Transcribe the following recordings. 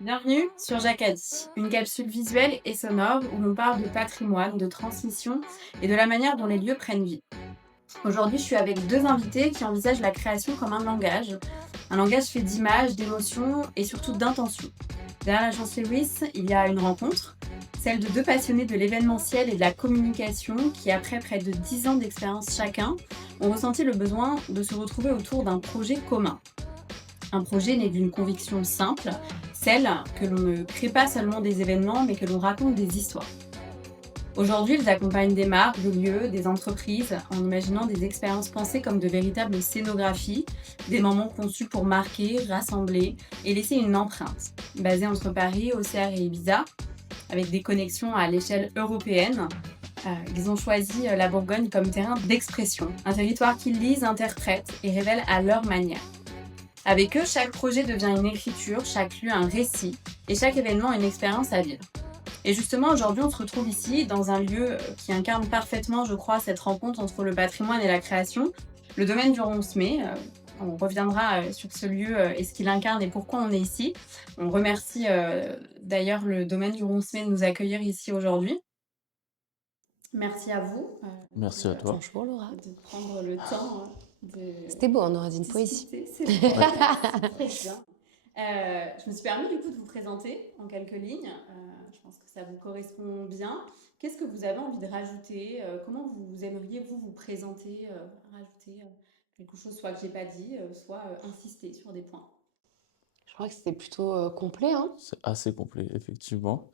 Bienvenue sur Jacadi, une capsule visuelle et sonore où l'on parle de patrimoine, de transmission et de la manière dont les lieux prennent vie. Aujourd'hui, je suis avec deux invités qui envisagent la création comme un langage fait d'images, d'émotions et surtout d'intentions. Derrière l'agence Lewis, il y a une rencontre, celle de deux passionnés de l'événementiel et de la communication qui, après près de 10 ans d'expérience chacun, ont ressenti le besoin de se retrouver autour d'un projet commun. Un projet né d'une conviction simple, celle que l'on ne crée pas seulement des événements, mais que l'on raconte des histoires. Aujourd'hui, ils accompagnent des marques, des lieux, des entreprises, en imaginant des expériences pensées comme de véritables scénographies, des moments conçus pour marquer, rassembler et laisser une empreinte. Basés entre Paris, Auxerre et Ibiza, avec des connexions à l'échelle européenne, ils ont choisi la Bourgogne comme terrain d'expression, un territoire qu'ils lisent, interprètent et révèlent à leur manière. Avec eux, chaque projet devient une écriture, chaque lieu un récit et chaque événement une expérience à vivre. Et justement, aujourd'hui, on se retrouve ici dans un lieu qui incarne parfaitement, je crois, cette rencontre entre le patrimoine et la création, le domaine du Roncemet. On reviendra sur ce lieu et ce qu'il incarne et pourquoi on est ici. On remercie d'ailleurs le domaine du Roncemet de nous accueillir ici aujourd'hui. Merci à vous Merci à toi. Bonjour Laura. de prendre le temps de C'était beau, on aurait dit une poésie. discuter. C'est très bien. Je me suis permis du coup de vous présenter en quelques lignes. Je pense que ça vous correspond bien. Qu'est-ce que vous avez envie de rajouter? Comment vous aimeriez vous présenter, rajouter quelque chose soit que j'ai pas dit, soit insister sur des points? Je crois que c'était plutôt complet, hein. C'est assez complet, effectivement.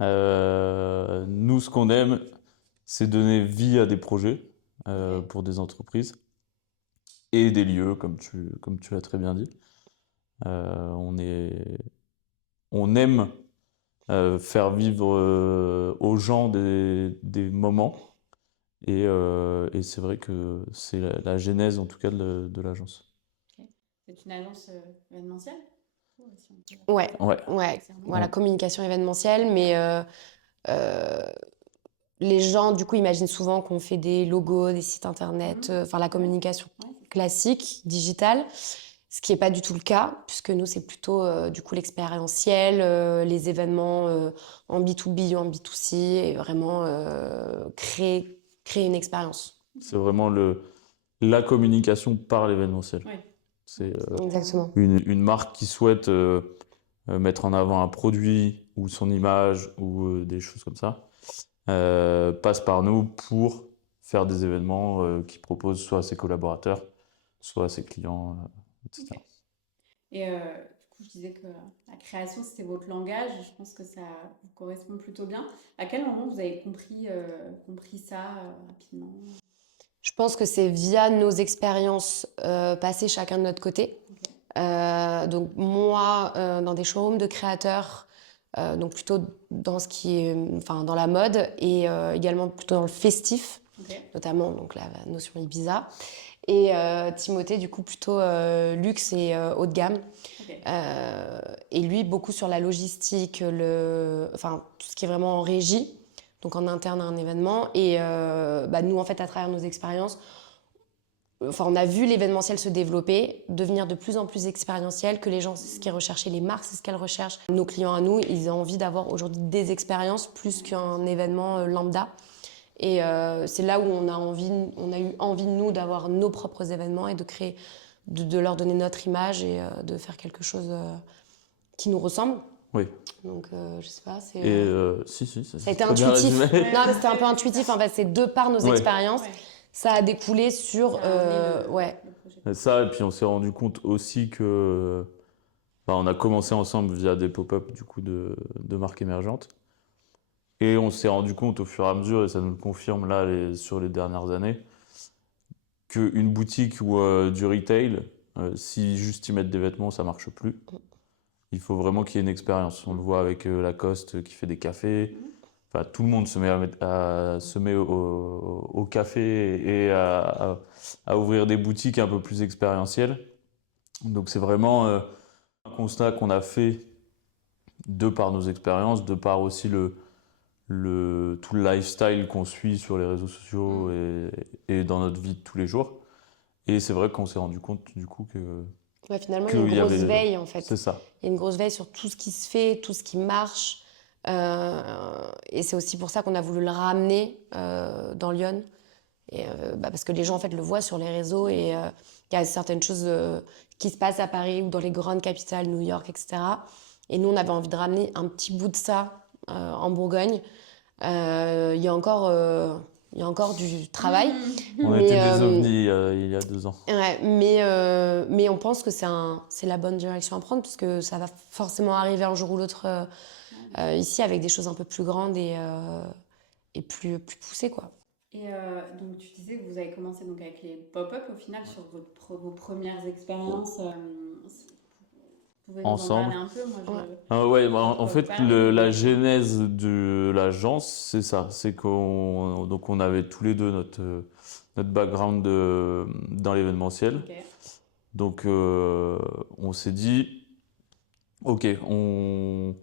Nous, ce qu'on aime, c'est donner vie à des projets Ok. pour des entreprises et des lieux, comme tu l'as très bien dit. On on aime faire vivre aux gens des moments et c'est vrai que c'est la genèse, en tout cas, de l'agence. Ok. C'est une agence événementielle? Si on peut Ouais, Ouais, ouais. cerner. Voilà, on- communication événementielle, mais euh, les gens, du coup, imaginent souvent qu'on fait des logos, des sites internet, Mhm. enfin la Ouais. communication Ouais, c'est ça. classique, digitale, ce qui n'est pas du tout le cas, puisque nous, c'est plutôt du coup l'expérientiel, les événements en B2B ou en B2C, et vraiment créer une expérience. c'est vraiment la communication par l'événementiel. Ouais. C'est Carrément. Exactement. une marque qui souhaite mettre en avant un produit ou son image ou des choses comme ça, passe par nous pour faire des événements qu'il propose soit à ses collaborateurs, soit à ses clients, etc. Ok. Et du coup, je disais que la création, c'était votre langage. Je pense que ça vous correspond plutôt bien. À quel moment vous avez compris ça rapidement? Je pense que c'est via nos expériences passées chacun de notre côté. Ok. Donc moi, dans des showrooms de créateurs, donc plutôt dans ce qui est, enfin dans la mode et également plutôt dans le festif, Ok. notamment donc la notion Ibiza. Et Timothée, du coup, plutôt luxe et haut de gamme. Ok. Et lui, beaucoup sur la logistique, enfin, tout ce qui est vraiment en régie, donc en interne à un événement. Et nous, en fait, à travers nos expériences, enfin, on a vu l'événementiel se développer, devenir de plus en plus expérientiel, que les gens, c'est ce qu'ils recherchaient, les marques, c'est ce qu'elles recherchent. Nos clients à nous, ils ont envie d'avoir aujourd'hui des expériences plus qu'un événement lambda. Et c'est là où on a eu envie, nous, d'avoir nos propres événements et de créer, de leur donner notre image et de faire quelque chose qui nous ressemble. Oui. Donc, je sais pas, Et si, ça a c'est été très bien intuitif. résumé. Ouais, Non, mais ouais, c'était un peu ouais, intuitif. En fait, c'est de par nos Ouais. expériences, ouais. ça a découlé sur. Ça a amené Ouais. le projet. Et ça, et puis on s'est rendu compte aussi que on a commencé ensemble via des pop-up du coup de marques émergentes. Et on s'est rendu compte au fur et à mesure, et ça nous le confirme là sur les dernières années, qu'une boutique ou du retail, si juste y mettre des vêtements, ça marche plus. Il faut vraiment qu'il y ait une expérience. On le voit avec Lacoste qui fait des cafés. Mhm. Enfin, tout le monde se met au café et à ouvrir des boutiques un peu plus expérientielles. Donc c'est vraiment un constat qu'on a fait de par nos expériences, de par aussi tout le lifestyle qu'on suit sur les réseaux sociaux Mhm. et dans notre vie de tous les jours. Et c'est vrai qu'on s'est rendu compte du coup que Ouais, finalement, il y a qu'il une y grosse avait. veille, en fait. C'est ça. Il y a une grosse veille sur tout ce qui se fait, tout ce qui marche. Et c'est aussi pour ça qu'on a voulu le ramener dans Lyon. Et, parce que les gens, en fait, le voient sur les réseaux et il y a certaines choses qui se passent à Paris ou dans les grandes capitales, New York, etc. Et nous, on avait envie de ramener un petit bout de ça en Bourgogne. Il y a encore du travail, On mais, était des ovnis il y a 2 ans. ouais, mais on pense que c'est la bonne direction à prendre parce que ça va forcément arriver un jour ou l'autre ici avec des choses un peu plus grandes et plus poussées, quoi. Et donc tu disais que vous avez commencé donc avec les pop-up au final sur vos premières expériences. Vous pouvez nous en Ensemble. parler un peu? Moi, Ouais. Ouais, bah, je en peux fait, parler, la mais- genèse de l'agence, c'est ça. C'est donc on avait tous les deux notre background dans l'événementiel. Ok. Donc on s'est dit, ok, on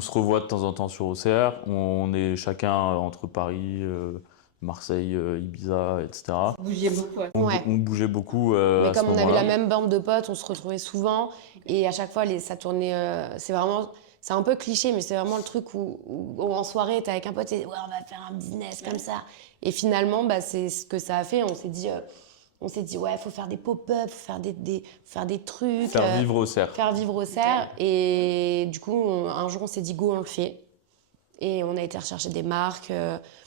se revoit de temps en temps sur OCR. On est chacun entre Paris, Marseille, Ibiza, etc. Vous bougiez beaucoup. Ouais. On bougeait beaucoup Mais à ce comme on avait moment-là. la même bande de potes, on se retrouvait souvent. Et à chaque fois, ça tournait. C'est un peu cliché, mais c'est vraiment le truc où en soirée, t'es avec un pote et ouais, on va faire un business comme ça. Et finalement, bah, c'est ce que ça a fait. On s'est dit, ouais, il faut faire des pop-up, faut faire des trucs. Faire vivre OCR. Faire vivre au cerf. Et du coup, un jour, on s'est dit, go, on le fait. Et on a été rechercher des marques.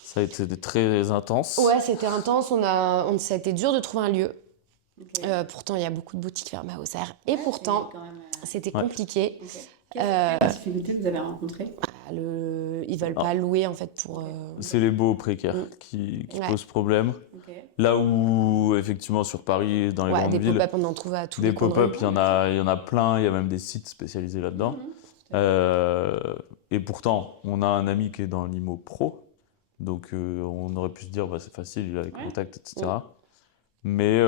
Ça a été très intense. Ouais, c'était intense. Ça a été dur de trouver un lieu. Ok. Pourtant, il y a beaucoup de boutiques fermées à Auxerre. Ouais, Et pourtant, c'est quand même, c'était Ouais. compliqué. ok. Quelles difficultés vous avez rencontrées? Ils veulent pas louer, en fait, pour... C'est les baux précaires Mm. qui Ouais. posent problème. Ok. Là où, effectivement, sur Paris, dans les Ouais, grandes des villes, pop-up, on en trouve à tous des les coins de pop-up, rue. il y en a plein. Il y a même des sites spécialisés là-dedans. Et pourtant, on a un ami qui est dans l'IMO Pro. Donc, on aurait pu se dire, bah, c'est facile, il a les Ouais. contacts, etc. Mais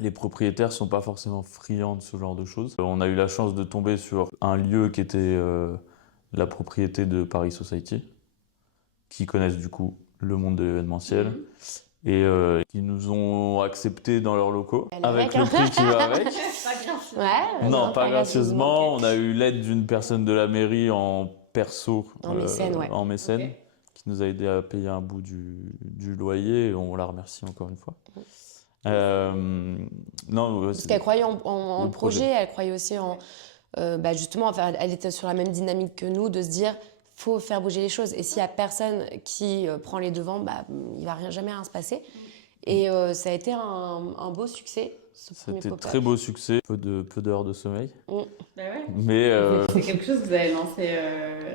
les propriétaires sont pas forcément friands de ce genre de choses. On a eu la chance de tomber sur un lieu qui était la propriété de Paris Society, qui connaissent du coup le monde de l'événementiel et qui nous ont acceptés dans leurs locaux Elle avec avec, le hein. prix qui va avec. Pas grave. Ouais, Non, pas gracieusement. ok. On a eu l'aide d'une personne de la mairie en perso, En mécène, ouais. en mécène, Ok. qui nous a aidé à payer un bout du loyer. Et on la remercie encore une fois. Non, ouais, Parce qu'elle croyait en le le projet, projet. elle croyait aussi en... bah justement, enfin, elle était sur la même dynamique que nous, de se dire, faut faire bouger les choses. Et s'il y a personne qui prend les devants, bah, il va jamais rien se passer. Et ça a été un beau succès, ce premier C'était pop-up. très beau succès, peu d'heures de sommeil. Bah ouais. Mais C'est quelque chose que vous avez lancé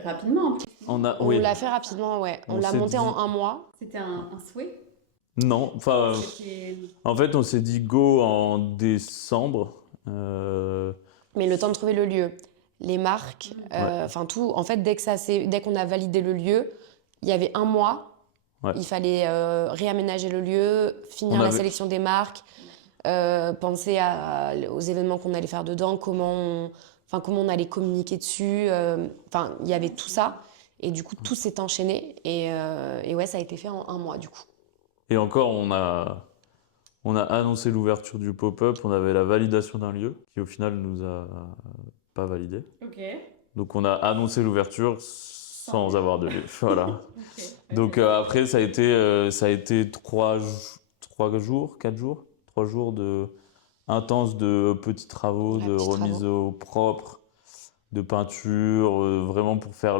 rapidement. En plus. On oui. l'a fait rapidement, ouais. On On l'a s'est monté dit- en 1 mois. C'était un souhait. Non, enfin, C'était- en fait, on s'est dit go en décembre. Mais le temps de trouver le lieu, les marques, enfin tout. En fait, dès qu'on a validé le lieu, il y avait 1 mois. Ouais. Il fallait réaménager le lieu, finir On la avait- sélection des marques, penser aux événements qu'on allait faire dedans, comment on allait communiquer dessus. Enfin, il y avait tout ça. Et du coup, tout s'est enchaîné. Et ouais, ça a été fait en 1 mois, du coup. Et encore, on a annoncé l'ouverture du pop-up, on avait la validation d'un lieu qui au final nous a pas validé. Ok. Donc on a annoncé l'ouverture sans avoir de lieu. Voilà. Ok. Donc après, ça a été 3 jours, 4 jours, 3 jours intenses de petits travaux, Ouais, de petits remise travaux. au propre, de peinture, vraiment pour faire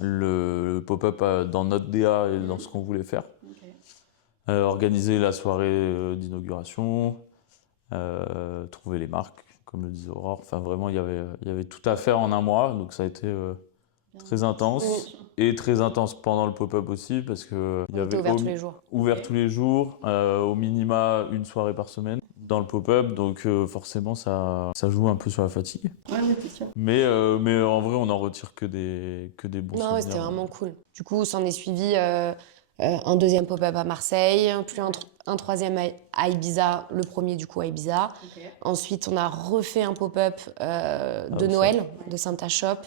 le pop-up dans notre DA et dans ce qu'on voulait faire. Ok. Organiser la soirée d'inauguration, trouver les marques, comme le disait Aurore. Enfin, vraiment, il y avait tout à faire en 1 mois, donc ça a été très intense. Et très intense pendant le pop-up aussi, parce que il y On était avait ouvert tous les jours. ouvert tous les jours, au minima 1 soirée par semaine dans le pop-up, donc forcément ça joue un peu sur la fatigue. Ouais, c'est sûr. Mais en vrai, on en retire que des bons Non, ouais, souvenirs. c'était vraiment cool. Du coup, s'en est suivi un deuxième pop-up à Marseille, puis un troisième à Ibiza, le premier du coup à Ibiza. Ok. Ensuite, on a refait un pop-up de Auxerre. Noël, de Santa Shop,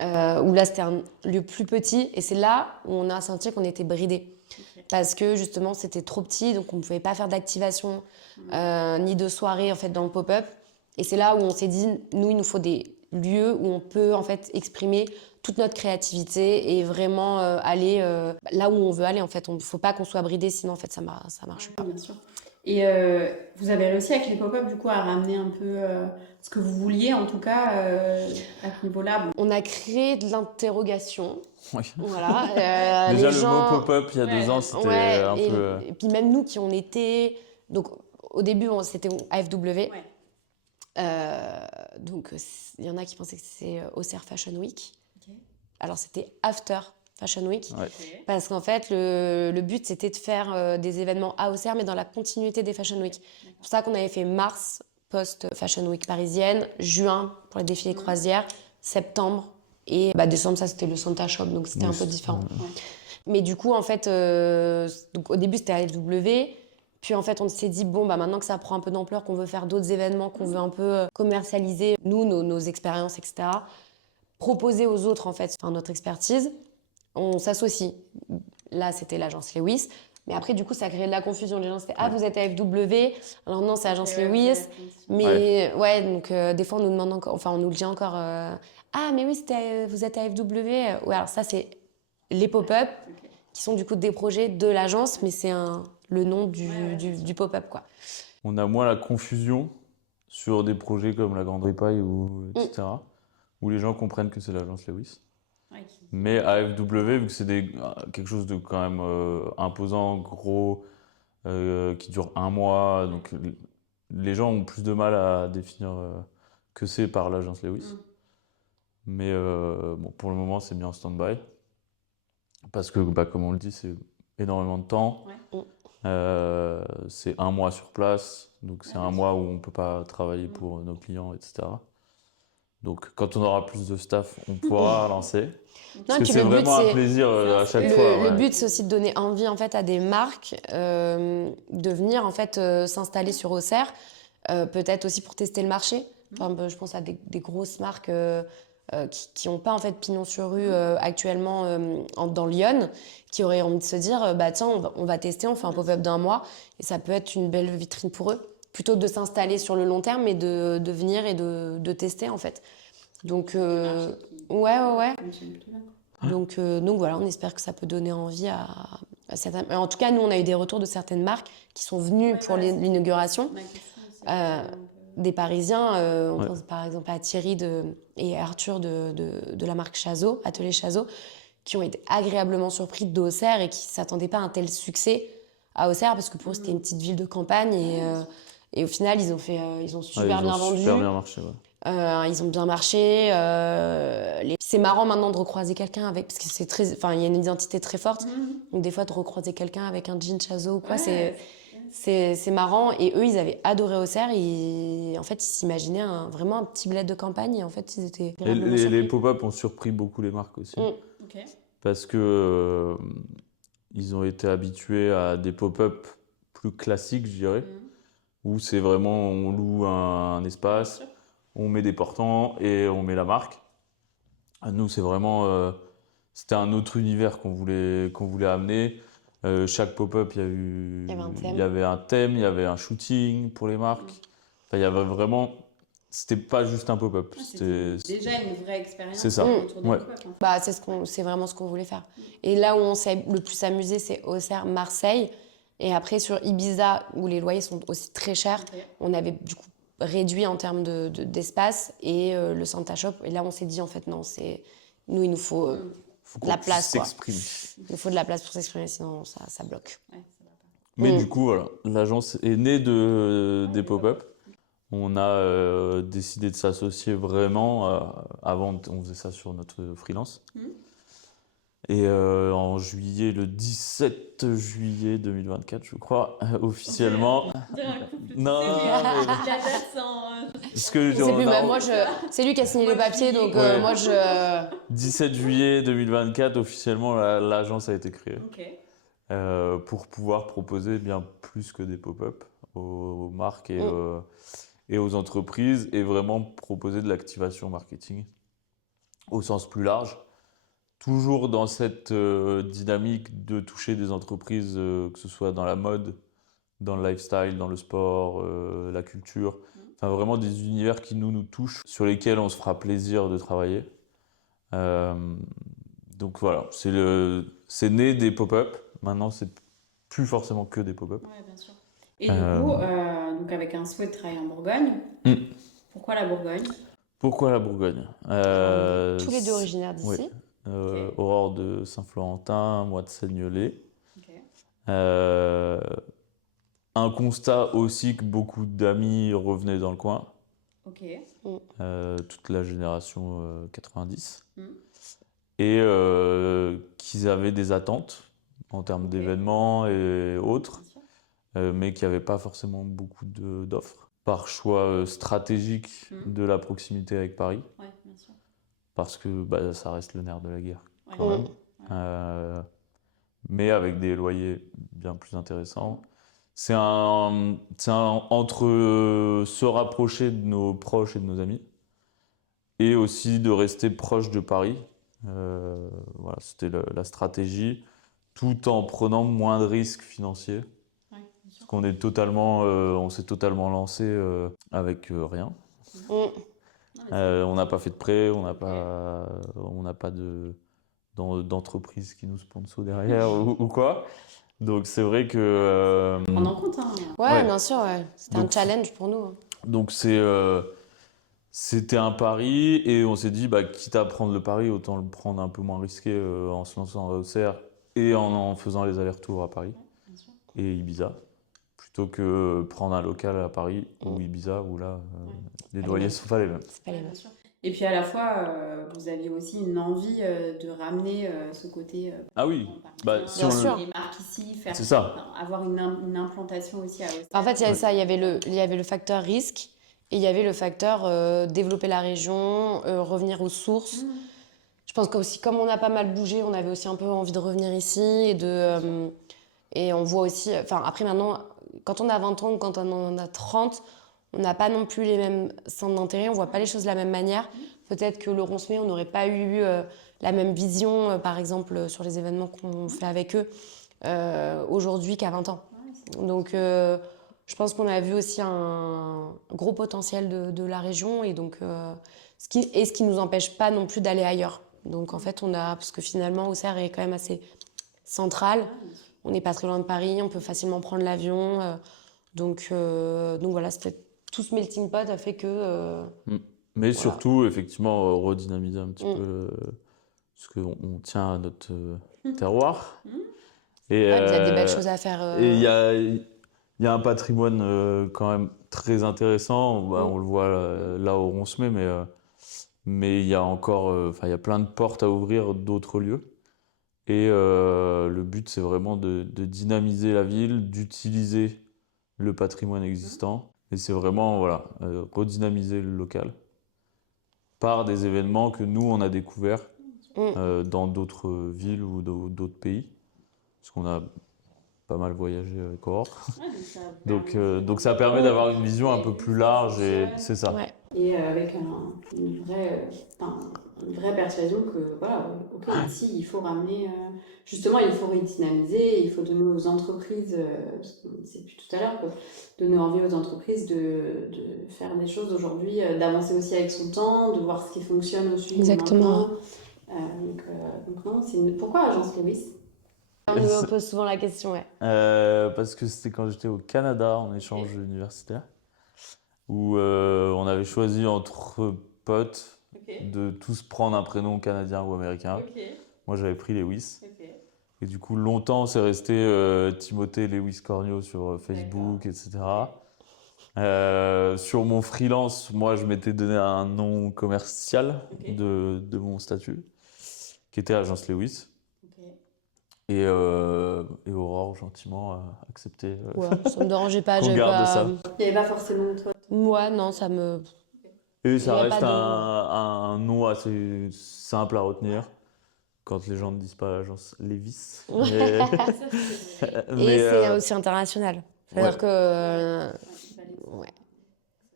où là, c'était un lieu plus petit. Et c'est là où on a senti qu'on était bridé. Ok. parce que justement c'était trop petit, donc on ne pouvait pas faire d'activation ni de soirée en fait dans le pop-up. Et c'est là où on s'est dit, nous, il nous faut des lieux où on peut en fait exprimer toute notre créativité et vraiment aller là où on veut aller en fait. Il ne faut pas qu'on soit bridé, sinon en fait ça marche pas. Bien sûr. Et vous avez réussi avec les pop-up du coup à ramener un peu ce que vous vouliez en tout cas à ce niveau-là. Bon. On a créé de l'interrogation. Oui. Voilà. Déjà, les le gens... mot pop-up, il y a 2 ans, c'était un peu... Et puis même nous qui on était... Donc au début, c'était AFW. Donc il y en a qui pensaient que c'était Auxerre Fashion Week. Okay. Alors c'était After Fashion Week. Ouais. Parce qu'en fait, le but, c'était de faire des événements à Auxerre, mais dans la continuité des Fashion Week. C'est pour ça qu'on avait fait mars, post-Fashion Week parisienne, juin pour les défilés croisières, septembre, et décembre, ça, c'était le Santa Shop, donc c'était un peu différent. Mais du coup, en fait, donc, au début, c'était AFW. Puis en fait, on s'est dit, bon, maintenant que ça prend un peu d'ampleur, qu'on veut faire d'autres événements, qu'on veut un peu commercialiser, nous, nos expériences, etc., proposer aux autres, en fait, notre expertise, on s'associe. Là, c'était l'agence Lewis. Mais après, du coup, ça a créé de la confusion. Les gens se disaient, ah, vous êtes AFW. Alors non, c'est agence Lewis. Mais ouais, donc des fois, on nous demande encore, enfin, on nous le dit encore, ah, mais oui, vous êtes AFW. Ouais, alors ça, c'est les pop-up qui sont du coup des projets de l'agence, mais c'est le nom du pop-up, quoi. On a moins la confusion sur des projets comme la Grande Ripaille ou etc. Où les gens comprennent que c'est l'agence Lewis. Mais AFW, vu que c'est quelque chose de quand même imposant, gros, qui dure 1 mois, donc les gens ont plus de mal à définir que c'est par l'agence Lewis. Mais bon, pour le moment, c'est bien en stand-by. Parce que, comme on le dit, c'est énormément de temps. C'est 1 mois sur place, donc c'est 1 mois où on ne peut pas travailler pour nos clients, etc. Donc, quand on aura plus de staff, on pourra lancer. Parce que c'est vraiment un plaisir à chaque fois. Le but, c'est aussi de donner envie en fait, à des marques de venir en fait, s'installer sur Auxerre, peut-être aussi pour tester le marché. Enfin, je pense à des grosses marques qui n'ont pas en fait, pignon sur rue actuellement dans Lyon, qui auraient envie de se dire tiens, on va tester, on fait un pop-up d'1 mois, et ça peut être une belle vitrine pour eux, plutôt que de s'installer sur le long terme, mais de venir et de tester en fait. Donc, ouais. Donc voilà, on espère que ça peut donner envie à certains. En tout cas, nous, on a eu des retours de certaines marques qui sont venues pour l'inauguration. Des Parisiens, on pense par exemple à Thierry et Arthur de la marque Chazot, Atelier Chazot, qui ont été agréablement surpris d'Auxerre et qui ne s'attendaient pas à un tel succès à Auxerre, parce que pour eux, c'était une petite ville de campagne. Et au final, ils ont super bien vendu. Super bien marché, ils ont bien marché. C'est marrant maintenant de recroiser quelqu'un avec, parce que il y a une identité très forte. Donc des fois, de recroiser quelqu'un avec un jean Chazot ou quoi, c'est marrant. Et eux, ils avaient adoré Auxerre. En fait, ils s'imaginaient vraiment un petit bled de campagne. Et en fait, ils étaient. Et les pop-up ont surpris beaucoup les marques aussi. Parce que ils ont été habitués à des pop-up plus classiques, je dirais, où c'est vraiment, on loue un espace, on met des portants et on met la marque. Nous, c'est vraiment, c'était un autre univers qu'on voulait amener. Chaque pop-up, il y avait un thème, il y avait un shooting pour les marques. Enfin, il y avait vraiment, c'était pas juste un pop-up. C'était déjà une vraie expérience. C'est ça. Autour des pop-up. C'est vraiment ce qu'on voulait faire. Et là où on s'est le plus amusé, c'est Auxerre, Marseille. Et après, sur Ibiza, où les loyers sont aussi très chers, on avait du coup réduit en termes d'espace et le Santa Shop. Et là, on s'est dit, en fait, non, nous, il nous faut de la place. S'exprimer. Il nous faut de la place pour s'exprimer, sinon ça bloque. Mais du coup, voilà, l'agence est née des pop-up. On a décidé de s'associer vraiment. Avant, on faisait ça sur notre freelance. Et en juillet, le 17 juillet 2024, je crois, officiellement. Non, c'est lui qui a signé les papiers, donc moi je. 17 juillet 2024, officiellement, l'agence a été créée. Pour pouvoir proposer bien plus que des pop-up aux marques et aux entreprises, et vraiment proposer de l'activation marketing au sens plus large. toujours dans cette dynamique de toucher des entreprises, que ce soit dans la mode, dans le lifestyle, dans le sport, la culture. Enfin, vraiment des univers qui nous touchent, sur lesquels on se fera plaisir de travailler. Euh, donc voilà, c'est né des pop-up. Maintenant, c'est plus forcément que des pop-up. Ouais, bien sûr. Et du coup, donc avec un souhait de travailler en Bourgogne, Hmm. pourquoi la Bourgogne? Pourquoi la Bourgogne? Tous les deux originaires Oui. d'ici. Ok. Aurore de Saint-Florentin, moi de Seignelay. Ok. Euh, un constat aussi que beaucoup d'amis revenaient dans le coin, Ok. toute la génération 90, Hmm. et qu'ils avaient des attentes en termes Ok. d'événements et autres, Bien sûr. mais qu'il n'y avait pas forcément beaucoup d'offres. Par choix stratégique de la proximité avec Paris, Ouais, bien sûr. parce que bah, ça reste le nerf de la guerre Ouais. quand même. Ouais. Mais avec des loyers bien plus intéressants. Entre se rapprocher de nos proches et de nos amis, et aussi de rester proche de Paris. Voilà, c'était la stratégie, tout en prenant moins de risques financiers. Ouais, bien sûr. Parce qu'on on s'est totalement lancé avec rien. Mm. Non, mais c'est- On n'a pas fait de prêt, on n'a Ok. pas d'entreprise qui nous sponsor derrière ou quoi. Donc c'est vrai que Prendre en compte, hein. Ouais, ouais. bien sûr, ouais. C'était un Donc, challenge pour nous, hein. donc c'était un pari et on s'est dit bah quitte à prendre le pari, autant le prendre un peu moins risqué en se lançant à Auxerre et en faisant les allers-retours à Paris Ouais, bien sûr. et Ibiza, plutôt que prendre un local à Paris ou Ibiza où là Ouais. les Pas les loyers mêmes. sont pas les mêmes. C'est pas Ouais, les bien mêmes. sûr. Et puis à la fois, vous aviez aussi une envie de ramener ce côté Ah oui, bah si Bien on sûr. les marques ici, faire, c'est ça. enfin, avoir une implantation aussi à Auxerre. En fait, il y avait Ouais. ça, il y avait le facteur risque et il y avait le facteur développer la région, revenir aux sources. Mmh. Je pense qu'aussi, comme on a pas mal bougé, on avait aussi un peu envie de revenir ici et on voit aussi, enfin après maintenant, quand on a 20 ans ou quand on en a 30, on n'a pas non plus les mêmes centres d'intérêt, on voit pas les choses de la même manière. Peut-être que le Ronce-Mai, on n'aurait pas eu la même vision, par exemple, sur les événements qu'on fait avec eux aujourd'hui qu'à 20 ans. Ouais, c'est- Donc, je pense qu'on a vu aussi un gros potentiel de la région et donc ce qui nous empêche pas non plus d'aller ailleurs. Donc en fait, parce que finalement, Auxerre est quand même assez central. Ouais, bien sûr. On n'est pas très loin de Paris, on peut facilement prendre l'avion. Donc voilà, tout ce melting pot a fait que Mm. Mais voilà. surtout, effectivement, redynamiser un petit Mm. peu, parce qu'on tient à notre terroir. Mmh. Et Ouais, puis il y a des belles choses à faire. et il y a un patrimoine quand même très intéressant. Bah, on le voit là où on se met, mais il y a encore, enfin, il y a plein de portes à ouvrir d'autres lieux. Et le but, c'est vraiment de dynamiser la ville, d'utiliser le patrimoine existant. Et c'est vraiment, voilà, redynamiser le local par des événements que nous, on a découverts dans d'autres villes ou d'autres pays. Parce qu'on a pas mal voyagé avec Aurore. Ouais, Donc ça permet d'avoir une vision un peu plus large et c'est ça. Ouais. Et avec une vraie persuasion que, voilà, ok, ici, il faut ramener, justement, il faut redynamiser, il faut donner aux entreprises, parce qu'on disait depuis tout à l'heure, donner envie aux entreprises de faire des choses aujourd'hui, d'avancer aussi avec son temps, de voir ce qui fonctionne aussi Exactement. maintenant. Donc non, pourquoi Agence Lewis? On nous pose souvent la question, ouais. Parce que c'était quand j'étais au Canada en échange universitaire, où on avait choisi entre potes de tous prendre un prénom canadien ou américain. Moi j'avais pris Lewis. Et du coup longtemps c'est resté Timothée Lewis Cornio sur Facebook, etc. Sur mon freelance, moi je m'étais donné un nom commercial de mon statut, qui était Agence Lewis. Et Aurore gentiment a accepté Ouais, ça me dérangeait pas. qu'on J'avais garde pas... ça. Il n'y avait pas forcément toi. Moi, non, ça me... Et Il ça y a reste pas de- un nom assez simple à retenir quand les gens ne disent pas l'agence Lévis. Mais, Et mais, c'est aussi international. C'est-à-dire ouais. que... ouais.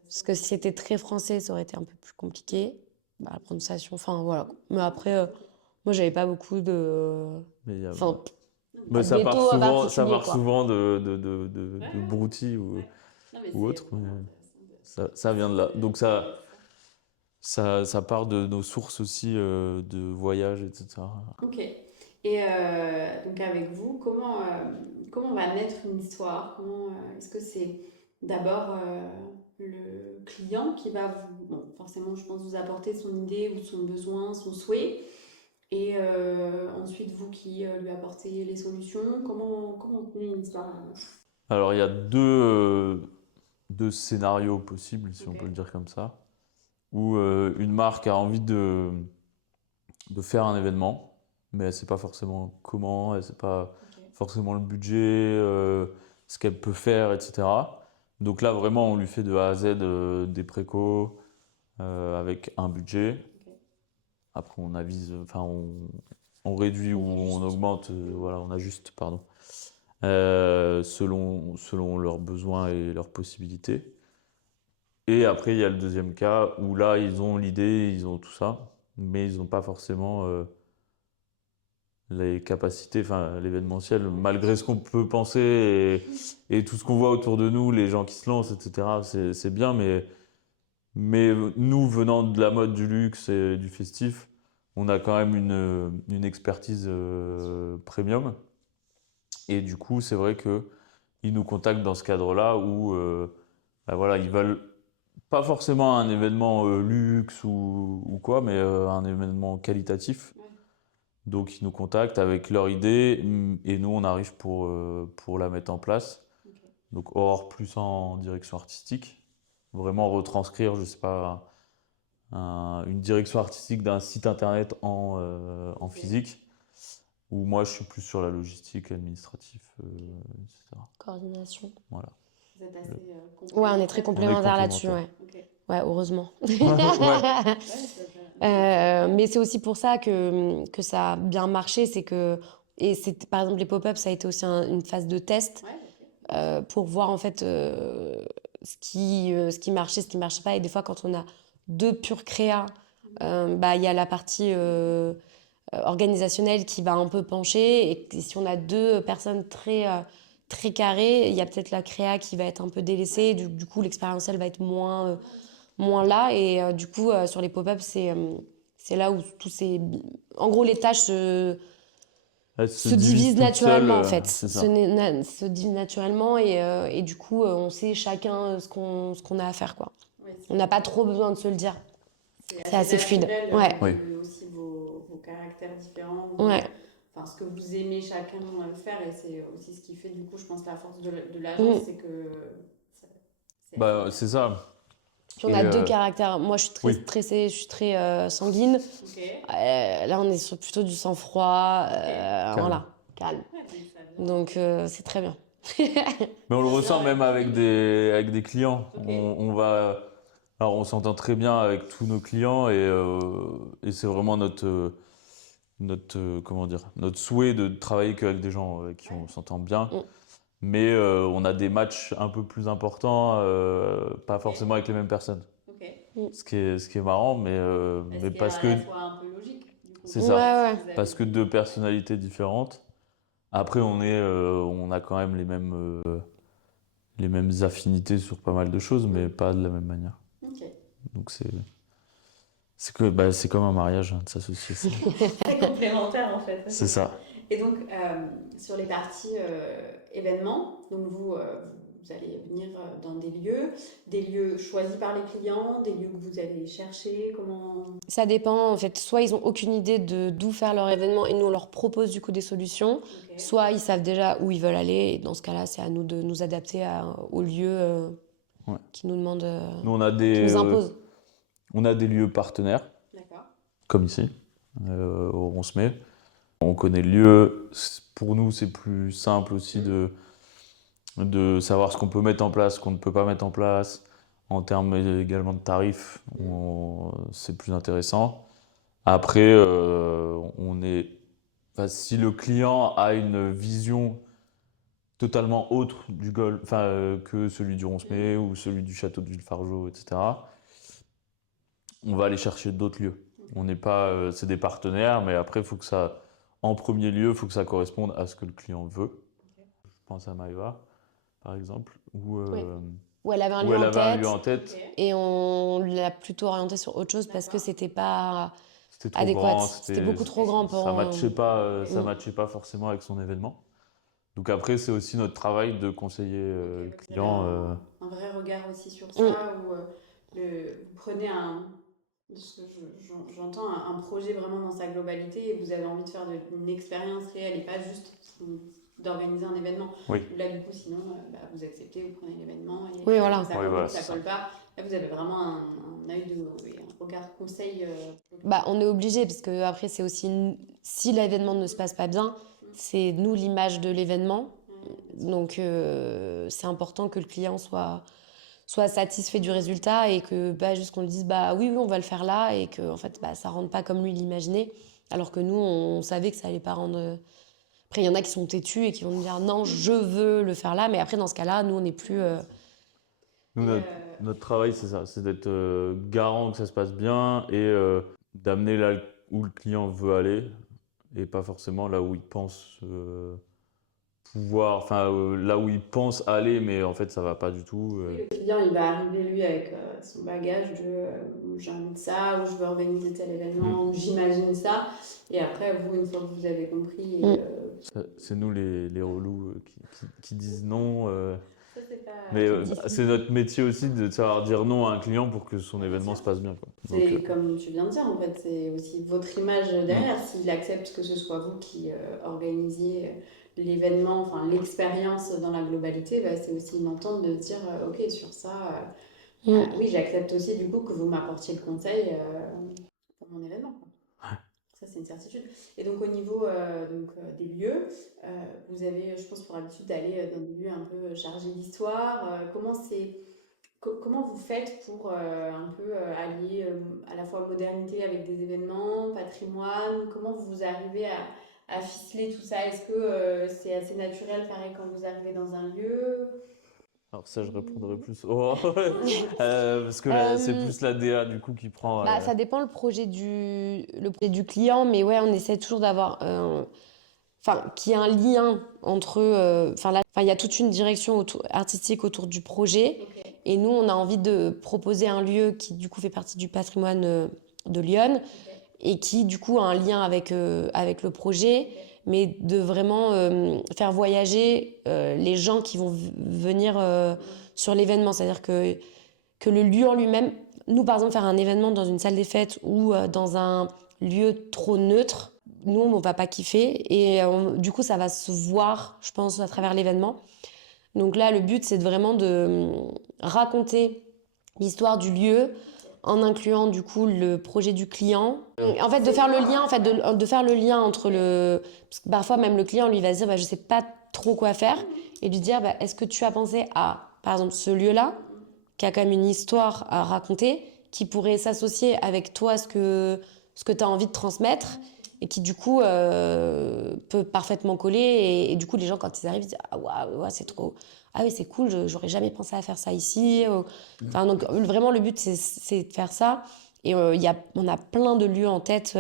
Parce que si c'était très français, ça aurait été un peu plus compliqué. Bah, la prononciation, enfin voilà. Mais après, Moi, j'avais pas beaucoup de. Mais il y a- Enfin, mais pas de veto ça particulier, part quoi. souvent Ouais, de ouais. broutilles Ouais. Non, mais ou c'est autre. Mais vraiment intéressant ça vient de là. Donc de ça part de nos sources aussi de voyage, etc. Ok. Et donc avec vous, comment va naître une histoire? Est-ce que c'est d'abord le client qui va vous, bon, forcément, je pense, vous apporter son idée ou son besoin, son souhait, et ensuite vous qui lui apportez les solutions? Comment naît une histoire? Alors, il y a deux scénarios possibles, si on Ok. peut le dire comme ça, où une marque a envie de faire un événement, mais elle ne sait pas forcément comment, elle ne sait pas Ok. forcément le budget, ce qu'elle peut faire, etc. Donc là, vraiment, on lui fait de A à Z des précos avec un budget. Ok. Après, on avise, enfin, on réduit ou On on ajuste. augmente, voilà, on ajuste, pardon, selon leurs besoins et leurs possibilités. Et après, il y a le deuxième cas où là, ils ont l'idée, ils ont tout ça, mais ils n'ont pas forcément les capacités, enfin, l'événementiel, malgré ce qu'on peut penser et tout ce qu'on voit autour de nous, les gens qui se lancent, etc., c'est bien, mais nous, venant de la mode, du luxe et du festif, on a quand même une expertise premium. Et du coup, c'est vrai qu'ils nous contactent dans ce cadre-là où bah voilà, ils veulent pas forcément un événement luxe ou quoi, mais un événement qualitatif. Ouais. Donc, ils nous contactent avec leur idée et nous, on arrive pour la mettre en place. Ok. Donc, hors plus en direction artistique. Vraiment retranscrire, je sais pas, une direction artistique d'un site internet en Ok. physique. Ou moi, je suis plus sur la logistique, administratif, etc. Coordination. Voilà. Vous êtes assez Ouais, on est très complémentaires. complémentaires là-dessus, ouais. Ok. Ouais, heureusement. Ouais. Ouais, Mais c'est aussi pour ça que ça a bien marché, c'est que, et c'est, par exemple, les pop-ups, ça a été aussi une phase de test ouais, ok. pour voir en fait ce qui marchait, ce qui marchait pas. Et des fois, quand on a deux purs créas, bah, il y a la partie organisationnelle qui va un peu pencher. Et si on a deux personnes très carrées, il y a peut-être la créa qui va être un peu délaissée. Du coup, l'expérientiel va être moins là. Et du coup, sur les pop-ups, c'est là où tout ces. En gros, les tâches Elle se se divise divisent toute seule, naturellement, en fait. c'est ça. Se divisent naturellement et du coup, on sait chacun ce qu'on a à faire, quoi. Ouais, On n'a pas trop besoin de se le dire. c'est C'est assez fluide. naturel Ouais, Oui. aussi vos caractères différents, ouais. enfin, ce que vous aimez chacun faire, et c'est aussi ce qui fait, du coup, je pense, la force de l'agence, Mm. c'est que c'est assez Bah, c'est ça. Puis on Et a deux caractères. Moi, je suis très oui, stressée, je suis très sanguine. Ok. Là, on est sur plutôt du sang-froid. calme. Voilà, calme. Ouais, donc ça vient. Donc, c'est très bien. Mais on le Ça ressent vient même avec des clients. Ok. On va, alors on s'entend très bien avec tous nos clients et c'est vraiment comment dire, notre souhait de travailler qu'avec des gens avec qui Ouais. on s'entend bien. Mm. Mais on a des matchs un peu plus importants, pas Ok. forcément avec les mêmes personnes. Ok. Ce qui est marrant, mais Est-ce mais qu'il y a parce à que la fois un peu logique, du coup, c'est Ouais, ça, ouais. vous avez parce que deux personnalités différentes. Après, on a quand même les mêmes affinités sur pas mal de choses, mais pas de la même manière. Ok. Donc c'est comme un mariage hein, de s'associer. Très complémentaire, en fait. C'est ça. Et donc, sur les parties événements, donc vous allez venir dans des lieux choisis par les clients, des lieux que vous allez chercher, comment... Ça dépend, en fait. Soit ils ont aucune idée de d'où faire leur événement et nous, on leur propose du coup des solutions. Ok. Soit ils savent déjà où ils veulent aller et dans ce cas-là, c'est à nous de nous adapter au lieu Ouais. qui nous demande, Nous, on a qui nous impose. on a des lieux partenaires, D'accord. comme ici, au Roncemet. On connaît le lieu. Pour nous, c'est plus simple aussi de savoir ce qu'on peut mettre en place, ce qu'on ne peut pas mettre en place. En termes également de tarifs, c'est plus intéressant. Après, enfin, si le client a une vision totalement autre du golf, enfin, que celui du Roncemet ou celui du château de Villefargeau, etc., on va aller chercher d'autres lieux. Ok. On n'est pas, c'est des partenaires, mais après, faut que ça, en premier lieu, il faut que ça corresponde à ce que le client veut. Je pense à Maëva, par exemple, Oui. Où elle avait un où lieu elle en avait un tête lieu en tête. Ok. et on l'a plutôt orienté sur autre chose parce que D'accord. c'était pas C'était trop adéquat. grand, C'était beaucoup trop grand pour. ça matchait pas forcément avec son événement. Donc après, c'est aussi notre travail de conseiller le Ok, vous avez client. un vrai regard aussi sur Mm. ça, où vous prenez de ce que j'entends, un projet vraiment dans sa globalité et vous avez envie de faire une expérience réelle et pas juste d'organiser un événement. Oui. Là, du coup, sinon, vous acceptez, vous prenez l'événement et Oui, voilà. ça Oui, colle voilà, ou ça c'est colle pas. Là, vous avez vraiment un œil et un regard conseil. Bah, on est obligé parce que après c'est aussi si l'événement ne se passe pas bien, c'est nous l'image de l'événement. Donc c'est important que le client soit satisfait du résultat et que bah, juste qu'on lui dise bah oui on va le faire là et que en fait bah, ça rentre pas comme lui l'imaginait alors que nous on savait que ça allait pas rendre. Après il y en a qui sont têtus et qui vont nous dire non je veux le faire là mais après dans ce cas-là nous on n'est plus Nous, notre travail, c'est ça, c'est d'être garant que ça se passe bien et d'amener là où le client veut aller et pas forcément là où il pense pouvoir, enfin là où il pense aller, mais en fait ça va pas du tout. Le client, il va arriver lui avec son bagage de j'ai envie de ça, ou je veux organiser tel événement, ou j'imagine ça. Et après, vous, une fois que vous avez compris, C'est nous les relous qui disent non. ça c'est pas. Mais c'est notre métier aussi de savoir dire non à un client pour que son événement se passe bien, quoi. Donc, C'est comme tu viens de dire, en fait, c'est aussi votre image derrière. S'il accepte que ce soit vous qui organisiez l'événement, enfin l'expérience dans la globalité, bah, c'est aussi une entente de dire ok, sur ça, oui, j'accepte aussi du coup que vous m'apportiez le conseil pour mon événement, quoi. Ça, c'est une certitude. Et donc, au niveau des lieux, vous avez, je pense, pour habitude d'aller dans des lieux un peu chargés d'histoire. Comment vous faites pour un peu allier à la fois modernité avec des événements, patrimoine? Comment vous arrivez à ficeler tout ça? Est-ce que c'est assez naturel, pareil, quand vous arrivez dans un lieu? alors ça, je répondrai plus. Parce que là, c'est plus la DA du coup qui prend. Bah, ça dépend le projet du client, mais ouais, on essaie toujours d'avoir enfin, qu'il y ait un lien entre. Il y a toute une direction artistique autour du projet. Ok. Et nous, on a envie de proposer un lieu qui, du coup, fait partie du patrimoine de Lyon Ok. et qui, du coup, a un lien avec le projet, mais de vraiment faire voyager les gens qui vont venir sur l'événement. C'est-à-dire que le lieu en lui-même, nous, par exemple, faire un événement dans une salle des fêtes ou dans un lieu trop neutre, nous, on va pas kiffer. Et du coup, ça va se voir, je pense, à travers l'événement. Donc là, le but, c'est vraiment de raconter l'histoire du lieu en incluant, du coup, le projet du client. En fait, de faire le lien, de faire le lien entre le... Parce que parfois, même le client, lui, va se dire, bah, je sais pas trop quoi faire. Et lui dire, bah, est-ce que tu as pensé à, par exemple, ce lieu-là qui a quand même une histoire à raconter, qui pourrait s'associer avec toi ce que tu as envie de transmettre et qui du coup peut parfaitement coller et du coup les gens quand ils arrivent ils disent ah waouh ouais, c'est trop ah oui c'est cool j'aurais jamais pensé à faire ça ici enfin donc vraiment le but c'est de faire ça et on a plein de lieux en tête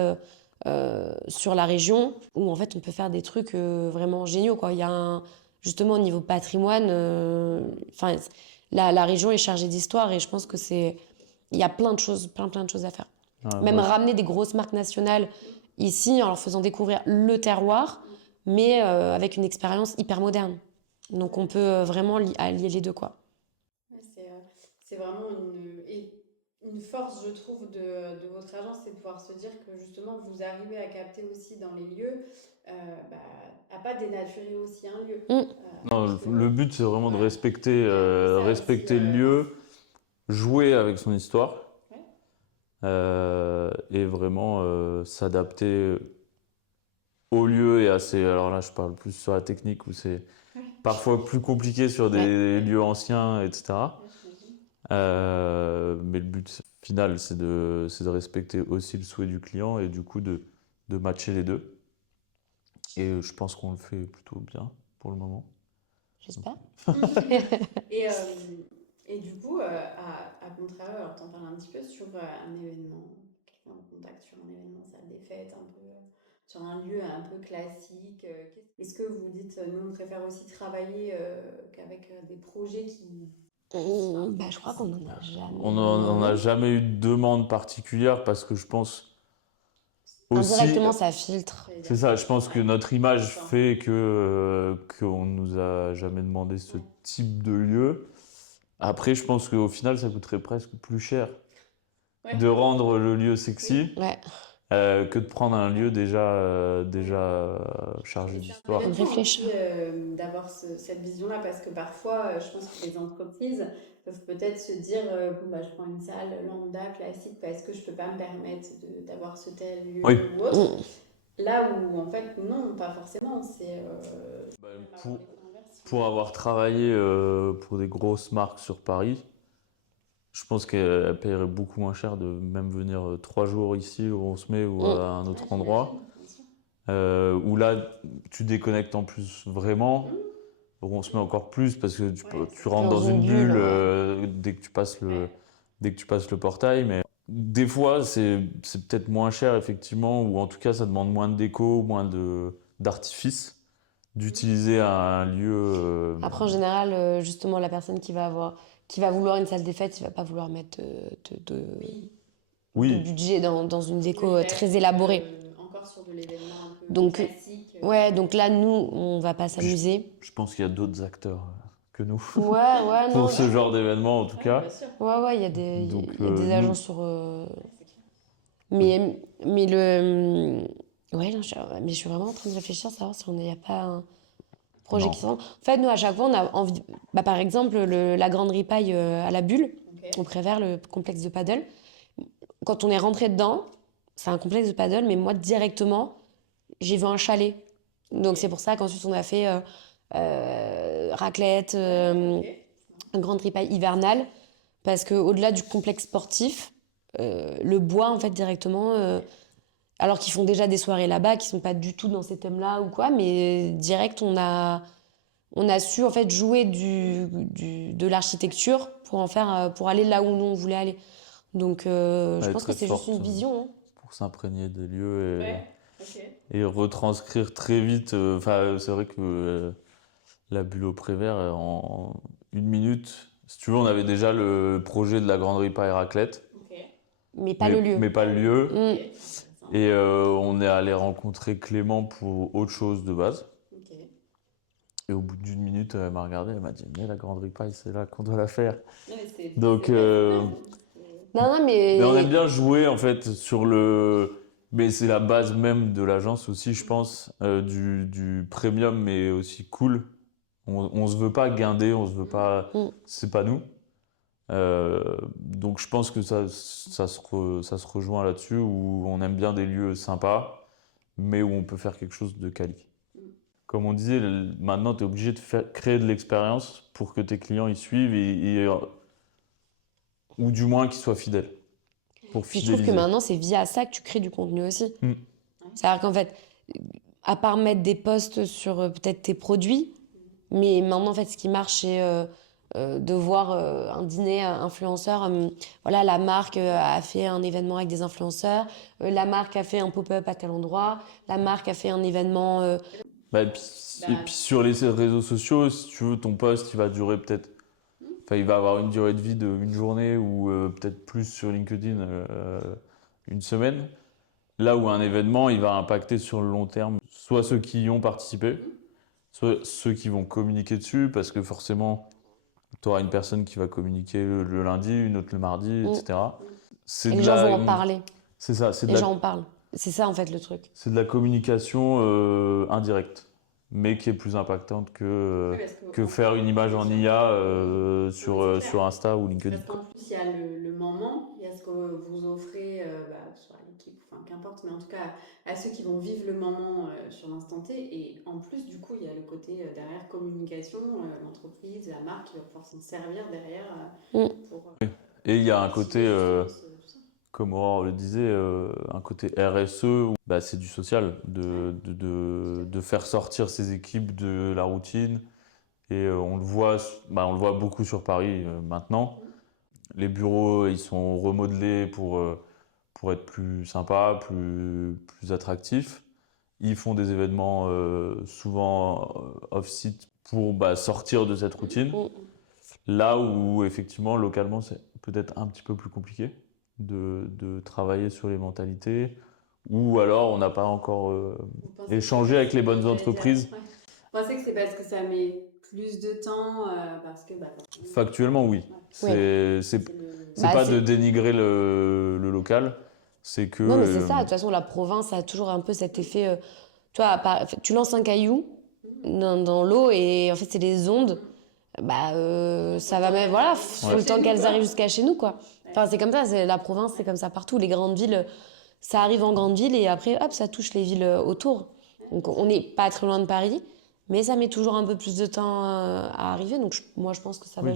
sur la région où en fait on peut faire des trucs vraiment géniaux quoi il y a justement au niveau patrimoine enfin la région est chargée d'histoire et je pense que il y a plein de choses, plein de choses à faire. Même ramener des grosses marques nationales ici en leur faisant découvrir le terroir, mais avec une expérience hyper moderne. Donc on peut vraiment allier les deux, quoi. Ouais, c'est vraiment une force, je trouve, de votre agence, c'est de pouvoir se dire que justement, vous arrivez à capter aussi dans les lieux, à pas dénaturer aussi un lieu. Non, le but, c'est vraiment de respecter, Ça respecter aussi, le lieu, jouer avec son histoire Ouais. et vraiment s'adapter au lieu et à ses. Alors là, je parle plus sur la technique où c'est parfois plus compliqué sur des lieux anciens, etc. Ouais, j'imagine. Mais le but final, c'est de respecter aussi le souhait du client et du coup de matcher les deux. Et je pense qu'on le fait plutôt bien pour le moment. J'espère. Et, et du coup, à contrario, alors t'en parles un petit peu sur un événement, es en contact sur un événement salle des fêtes, un peu sur un lieu un peu classique. Est-ce que vous dites, nous on préfère aussi travailler qu'avec des projets qui Bah, je crois qu'on en a jamais On n'a vraiment. jamais eu de demande particulière parce que je pense aussi, Indirectement, ça filtre. c'est ça, je pense que notre image D'accord. fait que qu'on nous a jamais demandé ce type de lieu. Après, je pense qu'au final, ça coûterait presque plus cher Ouais. de rendre le lieu sexy Ouais. que de prendre un lieu déjà chargé C'est d'histoire. On intéressant réfléchit. aussi d'avoir cette vision-là parce que parfois, je pense que les entreprises peuvent peut-être se dire bon, bah, je prends une salle lambda classique parce que je peux pas me permettre d'avoir ce tel lieu Oui. ou autre. Là où en fait, non, pas forcément. C'est Bah, même avoir pour, les conversions. pour avoir travaillé pour des grosses marques sur Paris, je pense qu'elle paierait beaucoup moins cher de même venir 3 jours ici où on se met ou à un autre endroit. J'imagine, bien sûr. Où là, tu déconnectes en plus vraiment. Mmh. Où on se met encore plus parce que tu rentres Dans dans une une bulle, bulle ouais. dès que tu passes le portail. Mais des fois, c'est peut-être moins cher, effectivement, ou en tout cas, ça demande moins de déco, d'artifice d'utiliser un lieu. Après, en général, justement, la personne qui va vouloir une salle des fêtes, il va pas vouloir mettre de Oui, budget dans une déco Oui, très élaborée. encore sur de l'événement un peu Donc, classique. ouais, donc là, nous, on va pas puis s'amuser. je pense qu'il y a d'autres acteurs que nous Ouais, non. pour ce genre d'événement, en tout Ouais, cas. bien sûr. Ouais, Donc, il y a des nous, agences sur. C'est clair. Mais le. Ouais, non, mais je suis vraiment en train de réfléchir, savoir si on n'y a pas un projet non. qui s'en. En fait, nous, à chaque fois, on a envie. Bah, par exemple, la grande ripaille à la Bulle, Ok. au Prévert, le complexe de paddle. Quand on est rentré dedans, c'est un complexe de paddle, mais moi, directement, j'ai vu un chalet. Donc, c'est pour ça qu'ensuite, on a fait raclette, Ok. un grand ripaille hivernal. Parce qu'au-delà du complexe sportif, le bois, en fait, directement. Alors qu'ils font déjà des soirées là-bas, qui sont pas du tout dans ces thèmes-là ou quoi, mais direct, on a su en fait jouer de l'architecture pour en faire, pour aller là où nous on voulait aller. Donc, je Elle est pense que très c'est juste forte une vision. Hein. pour s'imprégner des lieux Ouais. Ok. et retranscrire très vite. Enfin, c'est vrai que la bulle au Prévert, en 1 minute, si tu veux, on avait déjà le projet de la Grande Ripa et Raclette, Ok. Mais pas le lieu. mais pas le lieu. Ok. Mm. Intéressant. Et on est allé rencontrer Clément pour autre chose de base. Ok. Et au bout d'1 minute, elle m'a regardé, elle m'a dit, mais la Grande Ripaille, c'est là qu'on doit la faire. Non, mais Donc, c'est bien. Non, mais on aime mais bien jouer en fait sur le. Mais c'est la base même de l'agence aussi, je pense, du premium, mais aussi cool. On se veut pas guinder, on se veut pas. Mm. C'est pas nous. Donc je pense que ça se rejoint là-dessus, où on aime bien des lieux sympas, mais où on peut faire quelque chose de quali. Mm. Comme on disait, maintenant tu es obligé de créer de l'expérience pour que tes clients y suivent ou du moins qu'ils soient fidèles. Pour puis je trouve que fidéliser. maintenant, c'est via ça que tu crées du contenu aussi. Mm. C'est-à-dire qu'en fait, à part mettre des posts sur peut-être tes produits, mais maintenant, en fait, ce qui marche, c'est de voir un dîner influenceur. Voilà, la marque a fait un événement avec des influenceurs. La marque a fait un pop-up à tel endroit. La marque a fait un événement. Bah, et puis sur les réseaux sociaux, si tu veux, ton post, il va durer peut-être. Enfin, il va avoir une durée de vie d'une journée ou peut-être plus sur LinkedIn 1 semaine. Là où un événement, il va impacter sur le long terme, soit ceux qui y ont participé, soit ceux qui vont communiquer dessus, parce que forcément, tu auras une personne qui va communiquer le lundi, une autre le mardi, Mm. etc. C'est Et de les gens la. vont en parler. C'est ça, Les gens en parlent. C'est ça, en fait, le truc. c'est de la communication indirecte, mais qui est plus impactante Oui, parce que qu'en faire plus, une image en bien sûr. IA Non, mais c'est clair. sur Insta ou LinkedIn. Parce qu'en plus, il y a le moment, il y a ce que vous offrez soit à l'équipe, enfin qu'importe, mais en tout cas à ceux qui vont vivre le moment sur l'instant T. Et en plus, du coup, il y a le côté derrière communication, l'entreprise, la marque qui va pouvoir s'en servir derrière Mm. pour Et il y a un côté, utiliser justement tout ça. comme Aurore le disait, un côté RSE, où bah, c'est du social, de faire sortir ces équipes de la routine. Et on le voit beaucoup sur Paris maintenant. Les bureaux, ils sont remodelés pour être plus sympa, plus attractif. Ils font des événements souvent off-site pour sortir de cette routine. Mm. Là où effectivement localement c'est peut-être un petit peu plus compliqué de travailler sur les mentalités, ou alors on n'a pas encore Vous pensez que échangé c'est avec les bonnes j'allais dire, entreprises. ouais. Vous pensez que c'est parce que ça met plus de temps, parce que forcément, Factuellement, oui. ouais, Oui. C'est le... c'est Bah, pas c'est- de dénigrer le local, c'est que Non, mais c'est ça. De toute façon, la province a toujours un peu cet effet. Tu vois, tu lances un caillou dans l'eau et en fait, c'est les ondes. Bah, ça va même. Voilà, faut le temps qu'elles arrivent jusqu'à chez nous, quoi. Enfin, c'est comme ça. La province, c'est comme ça partout. Les grandes villes, ça arrive en grande ville et après, hop, ça touche les villes autour. Donc, on n'est pas très loin de Paris, mais ça met toujours un peu plus de temps à arriver. Donc, moi, je pense que ça Oui.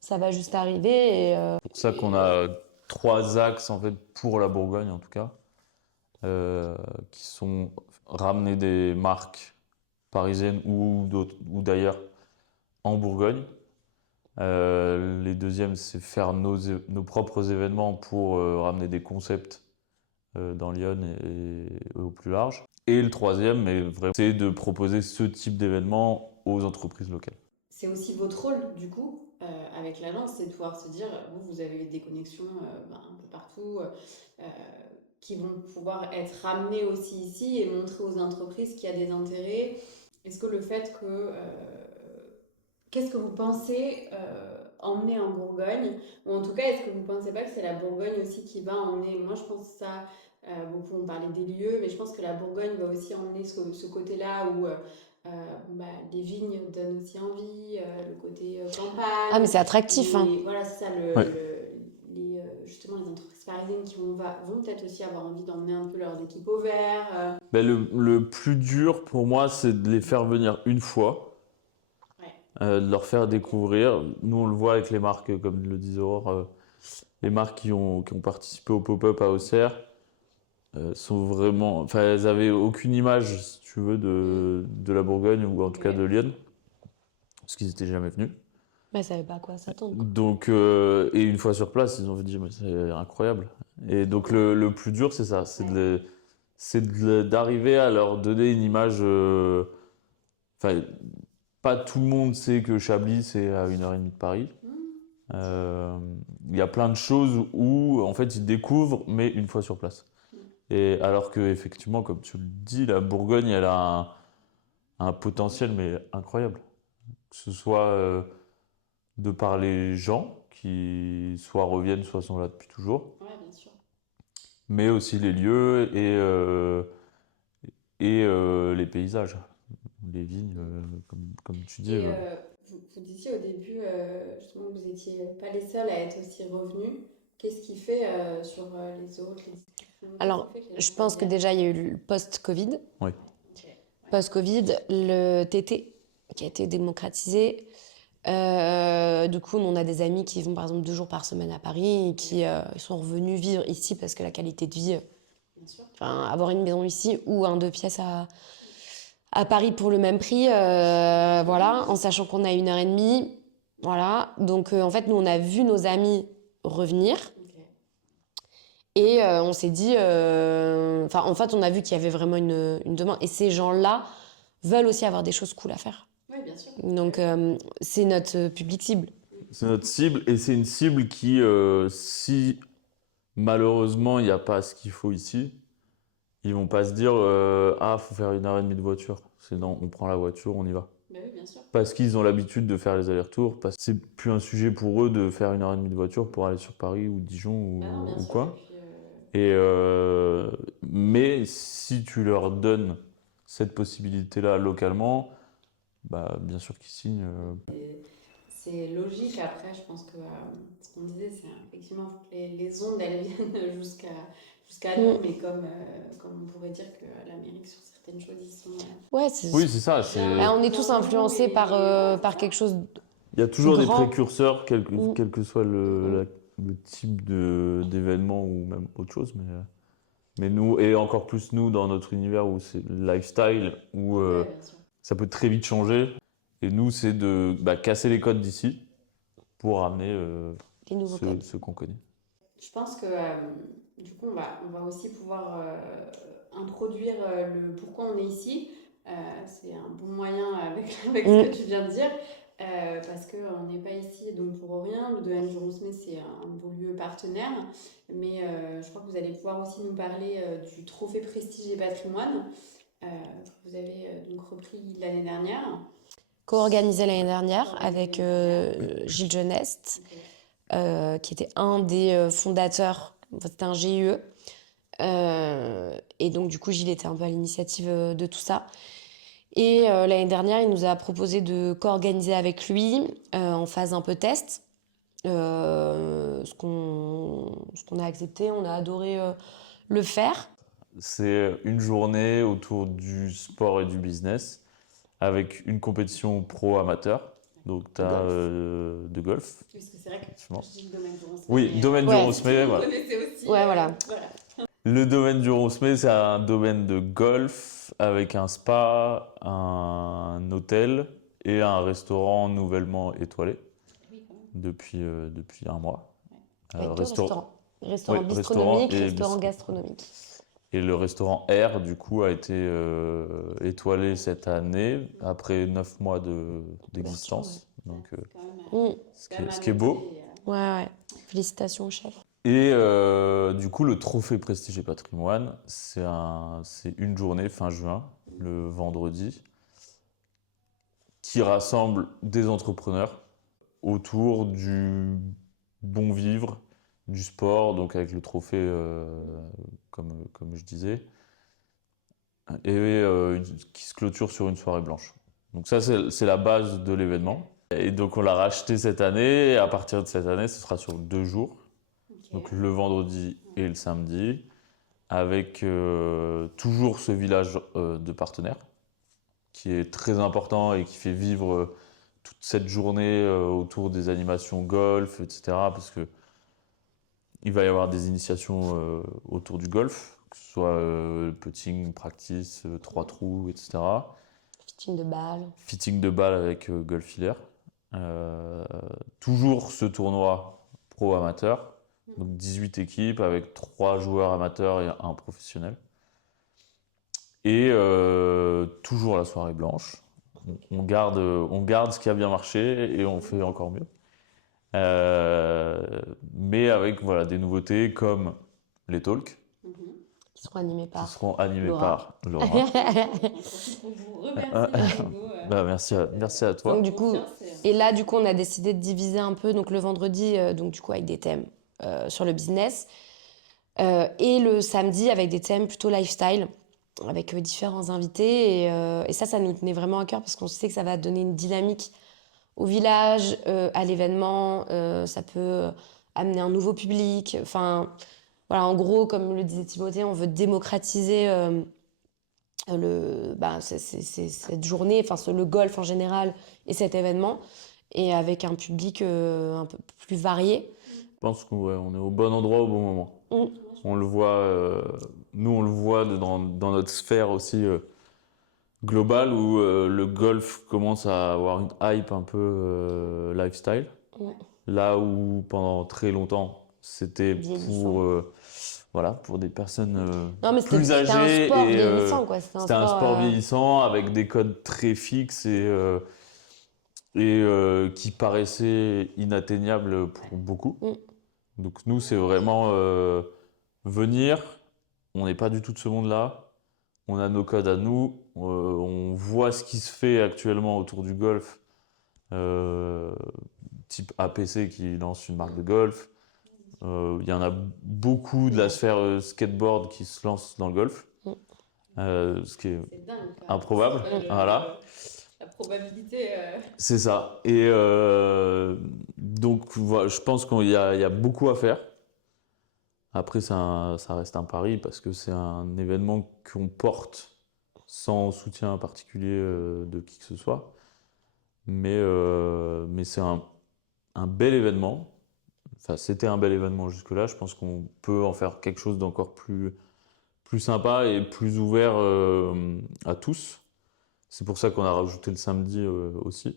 ça va juste arriver. C'est pour ça qu'on a 3 axes en fait pour la Bourgogne en tout cas, qui sont ramener des marques parisiennes ou d'ailleurs en Bourgogne. Les deuxièmes, c'est faire nos propres événements pour ramener des concepts dans Lyon et au plus large. Et le troisième, mais vraiment, c'est de proposer ce type d'événement aux entreprises locales. C'est aussi votre rôle, du coup, avec l'agence, c'est de pouvoir se dire, vous avez des connexions un peu partout, euh, qui vont pouvoir être ramenées aussi ici et montrer aux entreprises qu'il y a des intérêts. Est-ce que le fait que... qu'est-ce que vous pensez emmener en Bourgogne? Ou en tout cas, est-ce que vous ne pensez pas que c'est la Bourgogne aussi qui va emmener... Moi, je pense ça, beaucoup on parlait des lieux, mais je pense que la Bourgogne va aussi emmener ce côté-là où les vignes donnent aussi envie, le côté Ah, mais campagne. c'est attractif, hein. Voilà, c'est ça, Ouais. justement, les entreprises parisiennes qui vont peut-être aussi avoir envie d'emmener un peu leurs équipes au vert. Le plus dur pour moi, c'est de les faire venir une fois, Ouais. de leur faire découvrir. Nous, on le voit avec les marques, comme le disait Aurore, les marques qui ont participé au pop-up à Auxerre sont vraiment. Enfin, elles avaient aucune image, si tu veux, de la Bourgogne ou en tout cas de Lyon, parce qu'ils n'étaient jamais venus. Mais ça savait pas à quoi s'attendre, quoi. Donc, et une fois sur place, ils ont dit, mais c'est incroyable. Et donc, le plus dur, c'est ça, d'arriver à leur donner une image. Enfin, pas tout le monde sait que Chablis, c'est à 1h30 de Paris. Il y a plein de choses où, en fait, ils découvrent, mais une fois sur place. Et alors que, effectivement, comme tu le dis, la Bourgogne, elle a un potentiel, mais incroyable. Que ce soit de par les gens qui soit reviennent, soit sont là depuis toujours, Ouais, bien sûr. mais aussi les lieux et les paysages, les vignes, comme tu dis. Et vous disiez au début, justement, que vous n'étiez pas les seuls à être aussi revenus. Qu'est-ce qui fait sur les autres, les discussions? Alors, Qu'est-ce qui fait que les je gens pense que reviennent? déjà, il y a eu le post-Covid. Oui. Ok. Post-Covid, le TT qui a été démocratisé. Du coup, on a des amis qui vont par exemple 2 jours par semaine à Paris et qui sont revenus vivre ici parce que la qualité de vie, Bien sûr. enfin, avoir une maison ici ou un 2 pièces à Paris pour le même prix, voilà, en sachant qu'on a 1h30, voilà. Donc en fait, nous, on a vu nos amis revenir. Ok. Et on s'est dit, enfin, en fait, on a vu qu'il y avait vraiment une demande. Et ces gens-là veulent aussi avoir des choses cool à faire. Oui, bien sûr. Donc, c'est notre public cible. C'est notre cible, et c'est une cible qui, si malheureusement il n'y a pas ce qu'il faut ici, ils vont pas se dire ah, faut faire 1h30 de voiture. C'est non, on prend la voiture, on y va. Bah oui, bien sûr. Parce qu'ils ont l'habitude de faire les allers-retours, parce que c'est plus un sujet pour eux de faire 1h30 de voiture pour aller sur Paris ou Dijon Bah non, bien ou sûr. quoi. Et puis, Mais si tu leur donnes cette possibilité-là localement, bah, bien sûr qu'ils signent. c'est logique. Après, je pense que ce qu'on disait, c'est effectivement faut que les ondes elles viennent jusqu'à nous, mais comme on pourrait dire que l'Amérique sur certaines choses ils sont. Ouais, Oui, c'est ça. on est tous influencés par quelque chose. Il y a toujours des Grand. précurseurs, quel Mm. que soit le type d'événement ou même autre chose. Mais nous, et encore plus nous, dans notre univers où c'est le lifestyle, où Ouais, bien sûr. ça peut très vite changer. Et nous, c'est de casser les codes d'ici pour ramener Les nouveaux codes. ce qu'on connaît. Je pense que Du coup, on va aussi pouvoir introduire le pourquoi on est ici. C'est un bon moyen avec ce que Mm. tu viens de dire, parce qu'on n'est pas ici donc pour rien. Le domaine du Roncemet, c'est un beau lieu partenaire, mais je crois que vous allez pouvoir aussi nous parler du trophée Prestige et Patrimoine que vous avez donc repris l'année dernière. Co-organisé l'année dernière Co-organisé avec l'année dernière. Gilles Genest, Ok. qui était un des fondateurs. Enfin, c'était un GIE. Et donc, du coup, Gilles était un peu à l'initiative de tout ça. Et l'année dernière, il nous a proposé de co-organiser avec lui en phase un peu test. Ce qu'on a accepté, on a adoré le faire. C'est une journée autour du sport et du business avec une compétition pro-amateur. Donc, tu De as golf. de golf, Parce que c'est vrai que effectivement. je dis le domaine du Roncemet, Oui, mais domaine du Ouais. Roncemet, vous voilà. connaissez aussi. Ouais, voilà. Voilà. Le domaine du Roncemet, c'est un domaine de golf avec un spa, un hôtel et un restaurant nouvellement étoilé Oui, quand même. depuis un mois. Avec deux Restaurant, restaurants. Restaurant oui, restaurant bistronomique, et restaurant bistrot. gastronomique. Et le restaurant R, du coup, a été étoilé cette année, après 9 mois d'existence. Donc, C'est quand même, Mm. ce quand qui même est, ce à qui est beau. noter. Ouais, ouais. Félicitations au chef. Et du coup, le trophée Prestige et Patrimoine, c'est une journée fin juin, le vendredi, qui rassemble des entrepreneurs autour du bon vivre, du sport, donc avec le trophée, comme je disais, et qui se clôture sur une soirée blanche. Donc ça, c'est la base de l'événement. Et donc on l'a racheté cette année, et à partir de cette année, ce sera sur 2 jours, Ok. donc le vendredi et le samedi, avec toujours ce village de partenaires, qui est très important et qui fait vivre toute cette journée autour des animations golf, etc. Parce que il va y avoir des initiations autour du golf, que ce soit putting, practice, 3 trous, etc. Fitting de balle. Fitting de balle avec golf hilaire. Toujours ce tournoi pro-amateur, donc 18 équipes avec 3 joueurs amateurs et un professionnel. Et toujours la soirée blanche. On garde ce qui a bien marché et on fait encore mieux. Mais avec voilà, des nouveautés comme les talks, Mhm. Qui seront animés qui par seront animés Laura. par Laura. J'en profite pour vous remercier, Hugo, Bah, merci à toi. Donc du coup, confiance et là du coup on a décidé de diviser un peu donc le vendredi donc du coup avec des thèmes sur le business et le samedi avec des thèmes plutôt lifestyle avec différents invités et ça nous tenait vraiment à cœur parce qu'on sait que ça va donner une dynamique au village, à l'événement, ça peut amener un nouveau public. Enfin voilà, en gros comme le disait Timothée, on veut démocratiser cette journée, enfin le golf en général et cet événement, et avec un public un peu plus varié. Je pense qu'on est au bon endroit au bon moment. Mm. On le voit, nous on le voit dans notre sphère aussi globale où le golf commence à avoir une hype un peu lifestyle. Mm. Là où pendant très longtemps c'était Vieillissant. pour des personnes Non, mais plus c'était un âgées sport et vieillissant, quoi. c'était un sport vieillissant avec des codes très fixes et qui paraissait inatteignable pour beaucoup. Mm. Donc nous, c'est vraiment venir, on n'est pas du tout de ce monde-là, on a nos codes à nous, on voit ce qui se fait actuellement autour du golf, type APC qui lance une marque de golf. Il y en a beaucoup de la sphère skateboard qui se lance dans le golf, Mm. Ce qui est C'est dingue. Quand même. improbable. C'est pas Voilà. la probabilité. C'est ça. Et donc, voilà, je pense qu'il y a beaucoup à faire. Après, ça reste un pari parce que c'est un événement qu'on porte sans soutien particulier de qui que ce soit. Mais c'est un bel événement. Enfin, c'était un bel événement jusque-là. Je pense qu'on peut en faire quelque chose d'encore plus sympa et plus ouvert à tous. C'est pour ça qu'on a rajouté le samedi aussi,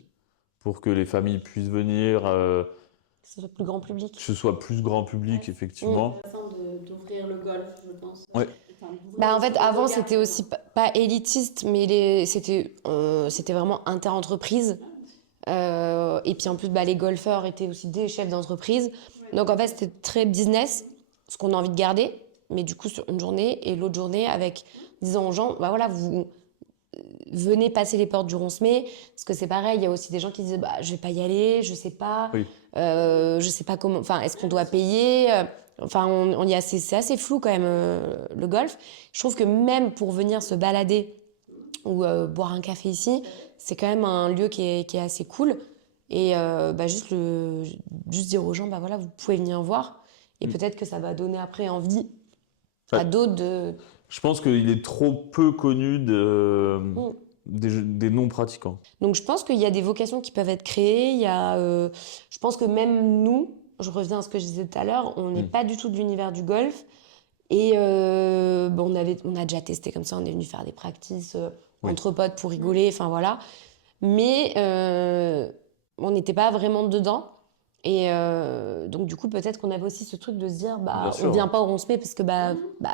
pour que les familles puissent venir, C'est le plus grand public. que ce soit plus grand public, C'est effectivement. intéressant d'ouvrir le golf, je pense. Ouais. Enfin, d'ouvrir Bah, en aussi fait, le avant, regard c'était sur- aussi pas élitiste, mais c'était vraiment inter-entreprise. Et puis en plus, bah, les golfeurs étaient aussi des chefs d'entreprise. Donc en fait, c'était très business, ce qu'on a envie de garder, mais du coup sur une journée et l'autre journée avec, disant aux gens, bah voilà, vous venez passer les portes du Roncemet, parce que c'est pareil, il y a aussi des gens qui disent, bah je vais pas y aller, je sais pas, Oui. je sais pas comment, enfin est-ce qu'on doit payer, enfin c'est assez flou quand même le golf. Je trouve que même pour venir se balader ou boire un café ici, c'est quand même un lieu qui est assez cool. Et bah, juste dire aux gens, bah voilà, vous pouvez venir voir. Et Mm. peut-être que ça va donner après envie Ouais. à d'autres de... Je pense qu'il est trop peu connu Mm. des non-pratiquants. Donc je pense qu'il y a des vocations qui peuvent être créées. Je pense que même nous, je reviens à ce que je disais tout à l'heure, on n'est Mm. pas du tout de l'univers du golf. Et bon, on a déjà testé comme ça, on est venu faire des practices Oui. entre potes pour rigoler, enfin voilà. Mais on n'était pas vraiment dedans. Et donc du coup, peut-être qu'on avait aussi ce truc de se dire, Bien bah, sûr. on vient pas au Roncemet parce que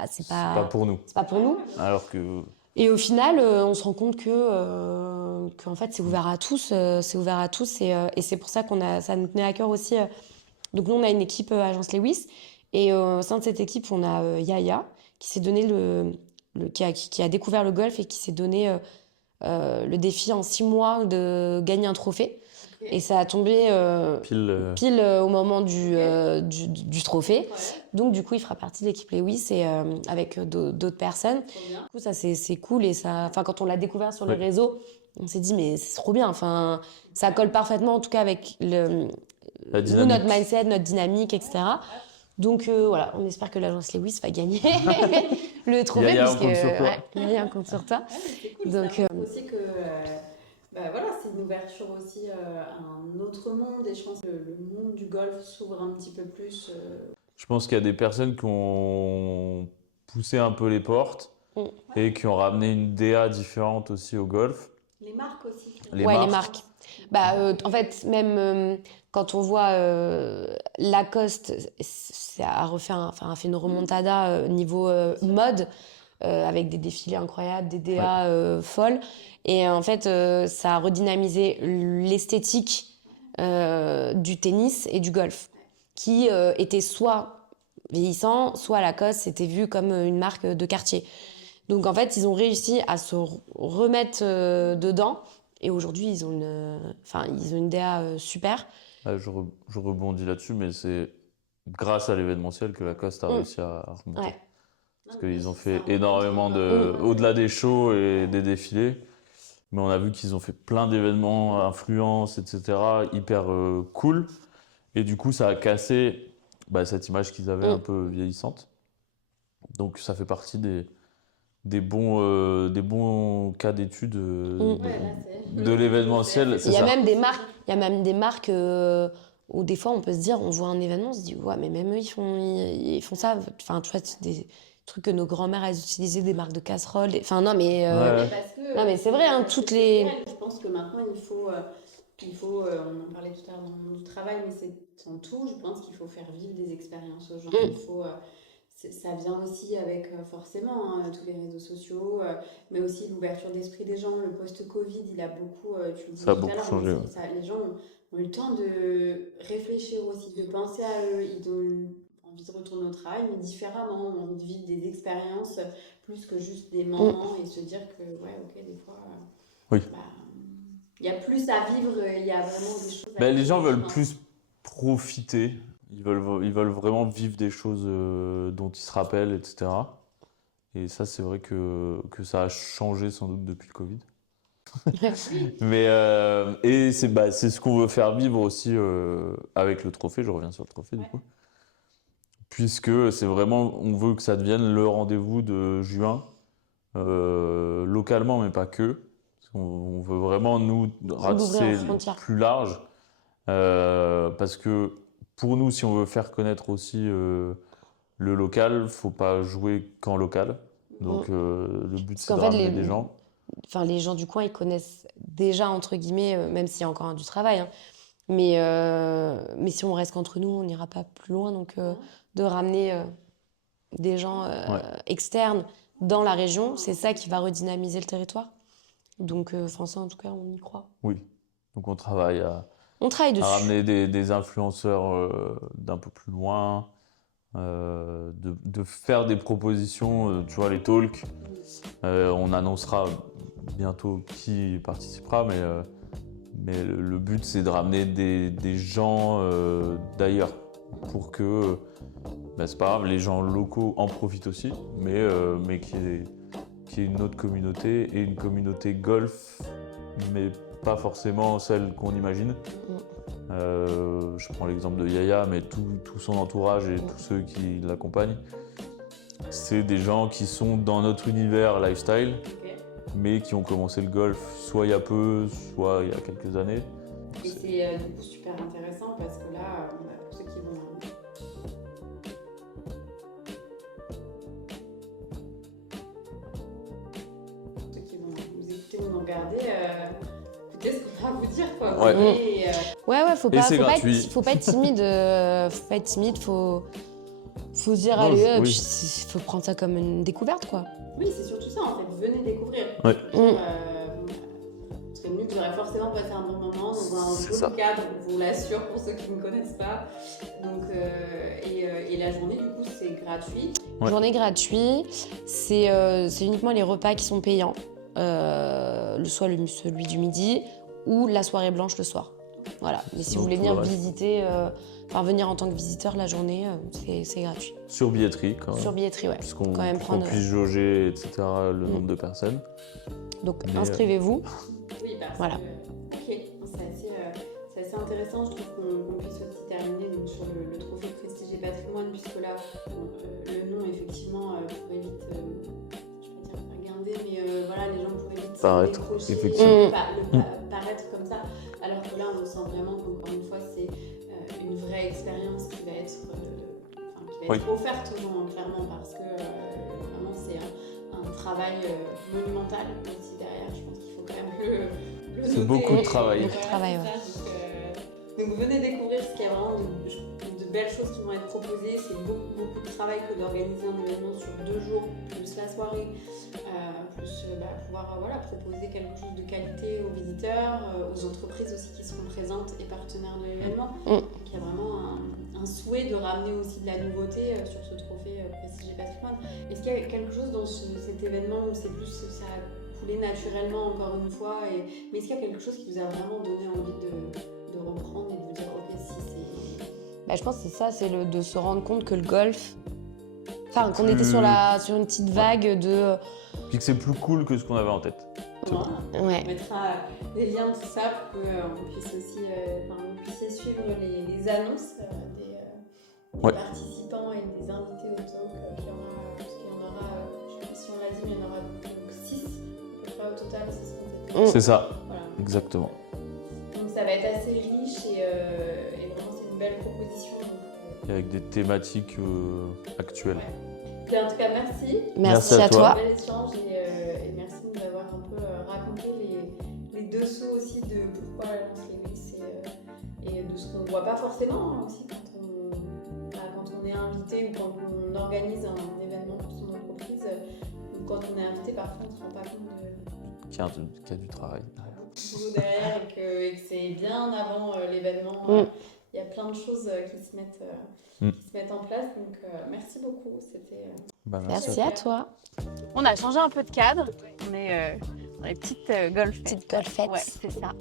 c'est C'est pas pour nous. c'est pas pour nous. Alors que Et au final, on se rend compte que en fait, c'est ouvert à tous, c'est ouvert à tous, et c'est pour ça ça nous tenait à cœur aussi. Donc nous, on a une équipe Agence Lewis, et au sein de cette équipe, on a Yaya qui s'est donné qui a découvert le golf et qui s'est donné le défi en 6 mois de gagner un trophée. Et ça a tombé pile, au moment du trophée. Donc, du coup, il fera partie de l'équipe Lewis et avec d'autres personnes. Du coup, ça, c'est cool. Et quand on l'a découvert sur les Ouais. réseaux, on s'est dit, mais c'est trop bien. Enfin, ça colle parfaitement, en tout cas, avec la nous, dynamique. notre mindset, notre dynamique, etc. Donc, voilà, on espère que l'agence Lewis va gagner le trophée. Yaya, on puisque, compte sur toi. Yaya, on compte sur toi. Ah, mais c'est cool, Donc, ça montre aussi que bah voilà, c'est une ouverture aussi à un autre monde et je pense que le monde du golf s'ouvre un petit peu plus. Je pense qu'il y a des personnes qui ont poussé un peu les portes Mm. et qui ont ramené une DA différente aussi au golf. Les marques aussi. Les ouais, les marques. marques. Bah, en fait, même quand on voit Lacoste, a fait une remontada niveau mode, avec des défilés incroyables, des DA folles. Et en fait, ça a redynamisé l'esthétique du tennis et du golf, qui était soit vieillissant, soit Lacoste, c'était vu comme une marque de quartier. Donc en fait, ils ont réussi à se remettre dedans. Et aujourd'hui, ils ont une DA super. Ah, je rebondis là-dessus, mais c'est grâce à l'événementiel que Lacoste a réussi à remonter. Ouais. Parce qu'ils ont fait énormément au-delà des shows et des défilés, mais on a vu qu'ils ont fait plein d'événements, influences, etc., hyper cool. Et du coup, ça a cassé cette image qu'ils avaient un peu vieillissante. Donc, ça fait partie des bons cas d'étude de l'événementiel. Il y a même des marques où des fois on peut se dire, on voit un événement, on se dit ouais, mais même eux ils font ça. Enfin, tu vois, c'est des trucs que nos grands-mères elles utilisaient, des marques de casseroles. Enfin non mais non mais c'est vrai, hein, toutes les. Je pense que maintenant il faut, on en parlait tout à l'heure dans le monde du travail, mais c'est en tout. Je pense qu'il faut faire vivre des expériences aux gens. Il faut ça vient aussi avec forcément tous les réseaux sociaux, mais aussi l'ouverture d'esprit des gens. Le post-Covid, il a beaucoup, tu le disais Ça a tout à beaucoup l'heure, changé. les gens ont eu le temps de réfléchir aussi, de penser à eux. Ils ont envie de retourner au travail, mais différemment, ont envie de vivre des expériences plus que juste des moments et se dire que, ouais, ok, des fois, Oui. il y a plus à vivre, il y a vraiment des choses Les gens veulent plus profiter. Ils veulent vraiment vivre des choses dont ils se rappellent, etc. Et ça, c'est vrai que ça a changé sans doute depuis le Covid. Mais et c'est ce qu'on veut faire vivre aussi avec le trophée. Je reviens sur le trophée du coup. Puisque c'est vraiment, on veut que ça devienne le rendez-vous de juin, localement, mais pas que. On veut vraiment nous ratisser plus large. Parce que pour nous, si on veut faire connaître aussi le local, faut pas jouer qu'en local. Donc le but c'est de ramener des gens. Enfin, les gens du coin, ils connaissent déjà entre guillemets, même s'il y a encore du travail. Hein. Mais si on reste qu'entre nous, on n'ira pas plus loin. Donc de ramener des gens Ouais. externes dans la région, c'est ça qui va redynamiser le territoire. Donc, ça, en tout cas, on y croit. Oui. Donc on travaille On travaille à dessus. ramener des influenceurs d'un peu plus loin, de faire des propositions, tu vois, les talks. On annoncera bientôt qui participera, mais le but c'est de ramener des gens d'ailleurs pour que, c'est pas grave, les gens locaux en profitent aussi, mais qu'il y ait une autre communauté et une communauté golf, mais pas forcément celle qu'on imagine. Je prends l'exemple de Yaya, mais tout son entourage et tous ceux qui l'accompagnent, c'est des gens qui sont dans notre univers lifestyle, mais qui ont commencé le golf soit il y a peu, soit il y a quelques années. Et c'est du coup super intéressant parce que là, pour ceux qui vont nous écouter ou nous regarder, écoutez ce qu'on va vous dire, quoi. Ouais. Venez, Ouais, faut pas, c'est gratuit. faut pas être timide. Faut pas être timide, faut se dire, Non, allez, oui. faut prendre ça comme une découverte, quoi. Oui, c'est surtout ça en fait, venez découvrir. Ouais. Parce que nous, vous aurez forcément passé un bon moment dans un C'est beau ça. cadre, on vous l'assure pour ceux qui ne connaissent pas. Donc, et la journée, du coup, c'est gratuit. Ouais. Journée gratuite, c'est uniquement les repas qui sont payants. Celui du midi ou la soirée blanche le soir. Voilà. Mais si vous voulez venir visiter, venir en tant que visiteur la journée, c'est gratuit. Sur billetterie, quand même. Sur billetterie, ouais. Puisqu'on Quand même qu'on prendre- puisse jauger, etc., le nombre de personnes. Donc Mais, inscrivez-vous. Oui, parce Voilà. que, ok, c'est assez intéressant. Je trouve qu'on puisse aussi terminer donc, sur le trophée prestige et patrimoine, puisque là, le nom, effectivement, pourrait vite, je vais pas dire faire guinder, mais voilà, les gens pourraient vite Paraître, décrocher, effectivement. paraître comme ça. Alors que là, on sent vraiment qu'encore une fois, c'est une vraie expérience qui va être, offerte aux gens, clairement, parce que vraiment, c'est un travail monumental aussi derrière. Je pense qu'il faut quand même le C'est noter. beaucoup de travail. Beaucoup de travail, ouais. Donc venez découvrir ce qu'il y a vraiment de belles choses qui vont être proposées. C'est beaucoup de travail que d'organiser un événement sur 2 jours, plus la soirée, plus pouvoir proposer quelque chose de qualité aux visiteurs, aux entreprises aussi qui seront présentes et partenaires de l'événement. Donc il y a vraiment un souhait de ramener aussi de la nouveauté sur ce trophée prestige et patrimoine. Est-ce qu'il y a quelque chose dans cet événement où c'est plus ça a coulé naturellement encore une fois, mais est-ce qu'il y a quelque chose qui vous a vraiment donné envie de reprendre et de vous dire ok, si c'est... Je pense que c'est ça, c'est de se rendre compte que le golf, qu'on était sur une petite vague de... Puis que c'est plus cool que ce qu'on avait en tête. Ouais. On mettra les liens de tout ça pour que on puisse aussi, vous puissiez suivre les annonces des participants et des invités au talk qu'il y en a, parce qu'il y en aura, je sais pas si on l'a dit, mais il y en aura donc 6 à peu près au total, c'est ce qu'on s'était dit. C'est ça, Voilà. exactement. Donc ça va être assez riche et vraiment c'est une belle proposition. Donc, Et avec des thématiques actuelles. ouais. Puis en tout cas, merci. Merci à à toi. toi. Bel échange et merci de nous avoir un peu raconté les dessous aussi de pourquoi la lance Lewis et de ce qu'on ne voit pas forcément aussi quand on est invité ou quand on organise un événement pour son entreprise. Ou quand on est invité, parfois on ne se rend pas compte de Qu'il y a du travail derrière. boulot derrière et que c'est bien avant l'événement. Il y a plein de choses qui se mettent en place. Donc merci beaucoup. C'était Merci à toi. On a changé un peu de cadre. On est dans les petites golfettes. Petite golfette. Ouais, c'est ça.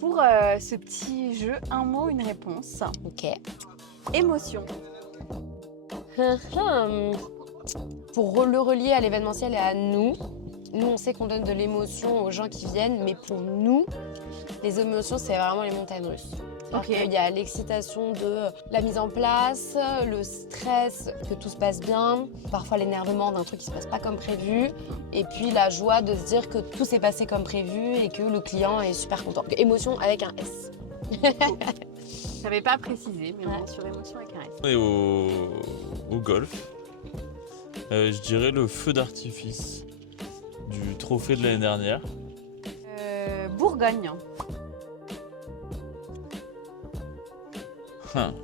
Pour ce petit jeu, un mot, une réponse. Ok. Émotion. Pour le relier à l'événementiel et à nous, on sait qu'on donne de l'émotion aux gens qui viennent, mais pour nous, les émotions, c'est vraiment les montagnes russes. Ok. Il y a l'excitation de la mise en place, le stress, que tout se passe bien, parfois l'énervement d'un truc qui se passe pas comme prévu, et puis la joie de se dire que tout s'est passé comme prévu et que le client est super content. Donc, émotion avec un S. Je savais pas préciser, mais on est sur émotion avec un S. On est au golf. Je dirais le feu d'artifice du trophée de l'année dernière. Bourgogne.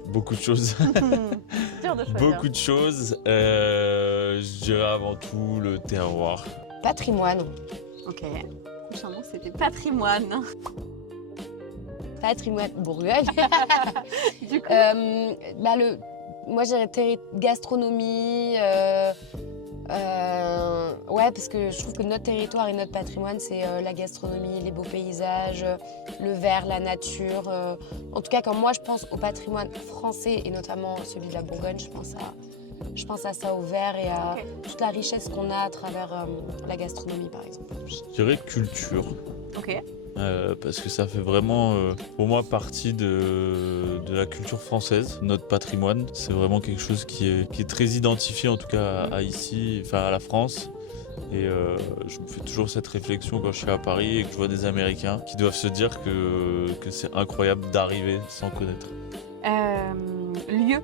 Beaucoup de choses. C'est dur dur de choisir. Beaucoup de choses. Je dirais avant tout le terroir. Patrimoine. Ok. Prochain mot, c'était patrimoine. Patrimoine Bourgogne. Du coup, Moi, j'irais gastronomie. Ouais, parce que je trouve que notre territoire et notre patrimoine, c'est la gastronomie, les beaux paysages, le vert, la nature. En tout cas, quand moi je pense au patrimoine français et notamment celui de la Bourgogne, je pense à ça, au vert et à toute la richesse qu'on a à travers la gastronomie, par exemple. Je dirais culture. ok. Parce que ça fait vraiment, pour moi, partie de la culture française, notre patrimoine. C'est vraiment quelque chose qui est très identifié, en tout cas à ici, enfin à la France. Et je me fais toujours cette réflexion quand je suis à Paris et que je vois des Américains qui doivent se dire que c'est incroyable d'arriver sans connaître. Lieu.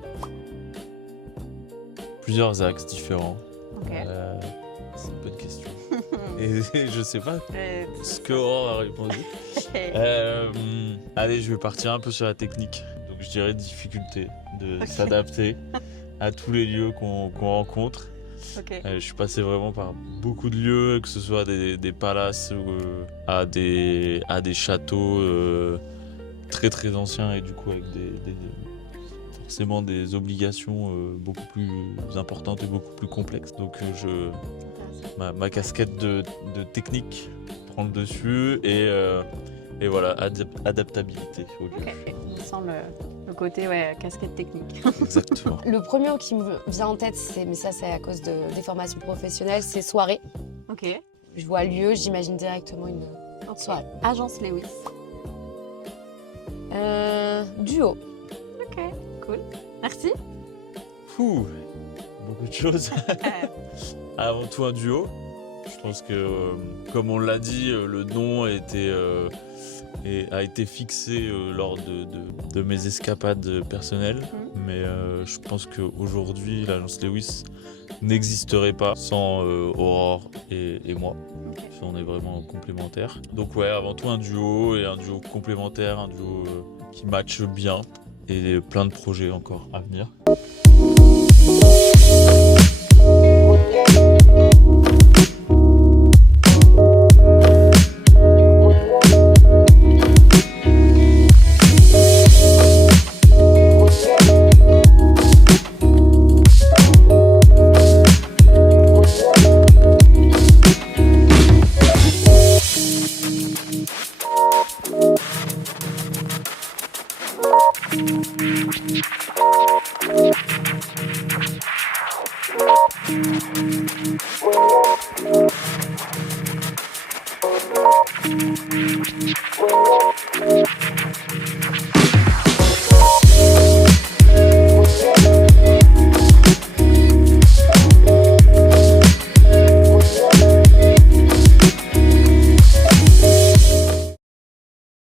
Plusieurs axes différents. Ok. C'est une bonne question. Et je sais pas ce que que Aurore a répondu. Allez, je vais partir un peu sur la technique. Donc je dirais difficulté de s'adapter à tous les lieux qu'on rencontre. Ok. Je suis passé vraiment par beaucoup de lieux, que ce soit des palaces ou à des châteaux très très anciens et du coup avec forcément des obligations beaucoup plus importantes et beaucoup plus complexes. Donc ma casquette de technique prend le dessus et voilà, adaptabilité au lieu. Ok. Il me semble le côté casquette technique. Exactement. Le premier mot qui me vient en tête, mais ça c'est à cause des formations professionnelles, c'est soirée. Ok. Je vois lieu, j'imagine directement une soirée. Agence Lewis. Duo. Ok. Cool. Merci. Fou, beaucoup de choses. Avant tout un duo. Je pense que, comme on l'a dit, le nom a été fixé lors de mes escapades personnelles. Mais je pense qu'aujourd'hui, l'agence Lewis n'existerait pas sans Aurore et moi. On est vraiment complémentaires. Donc ouais, avant tout un duo et un duo complémentaire, un duo qui matche bien et plein de projets encore à venir.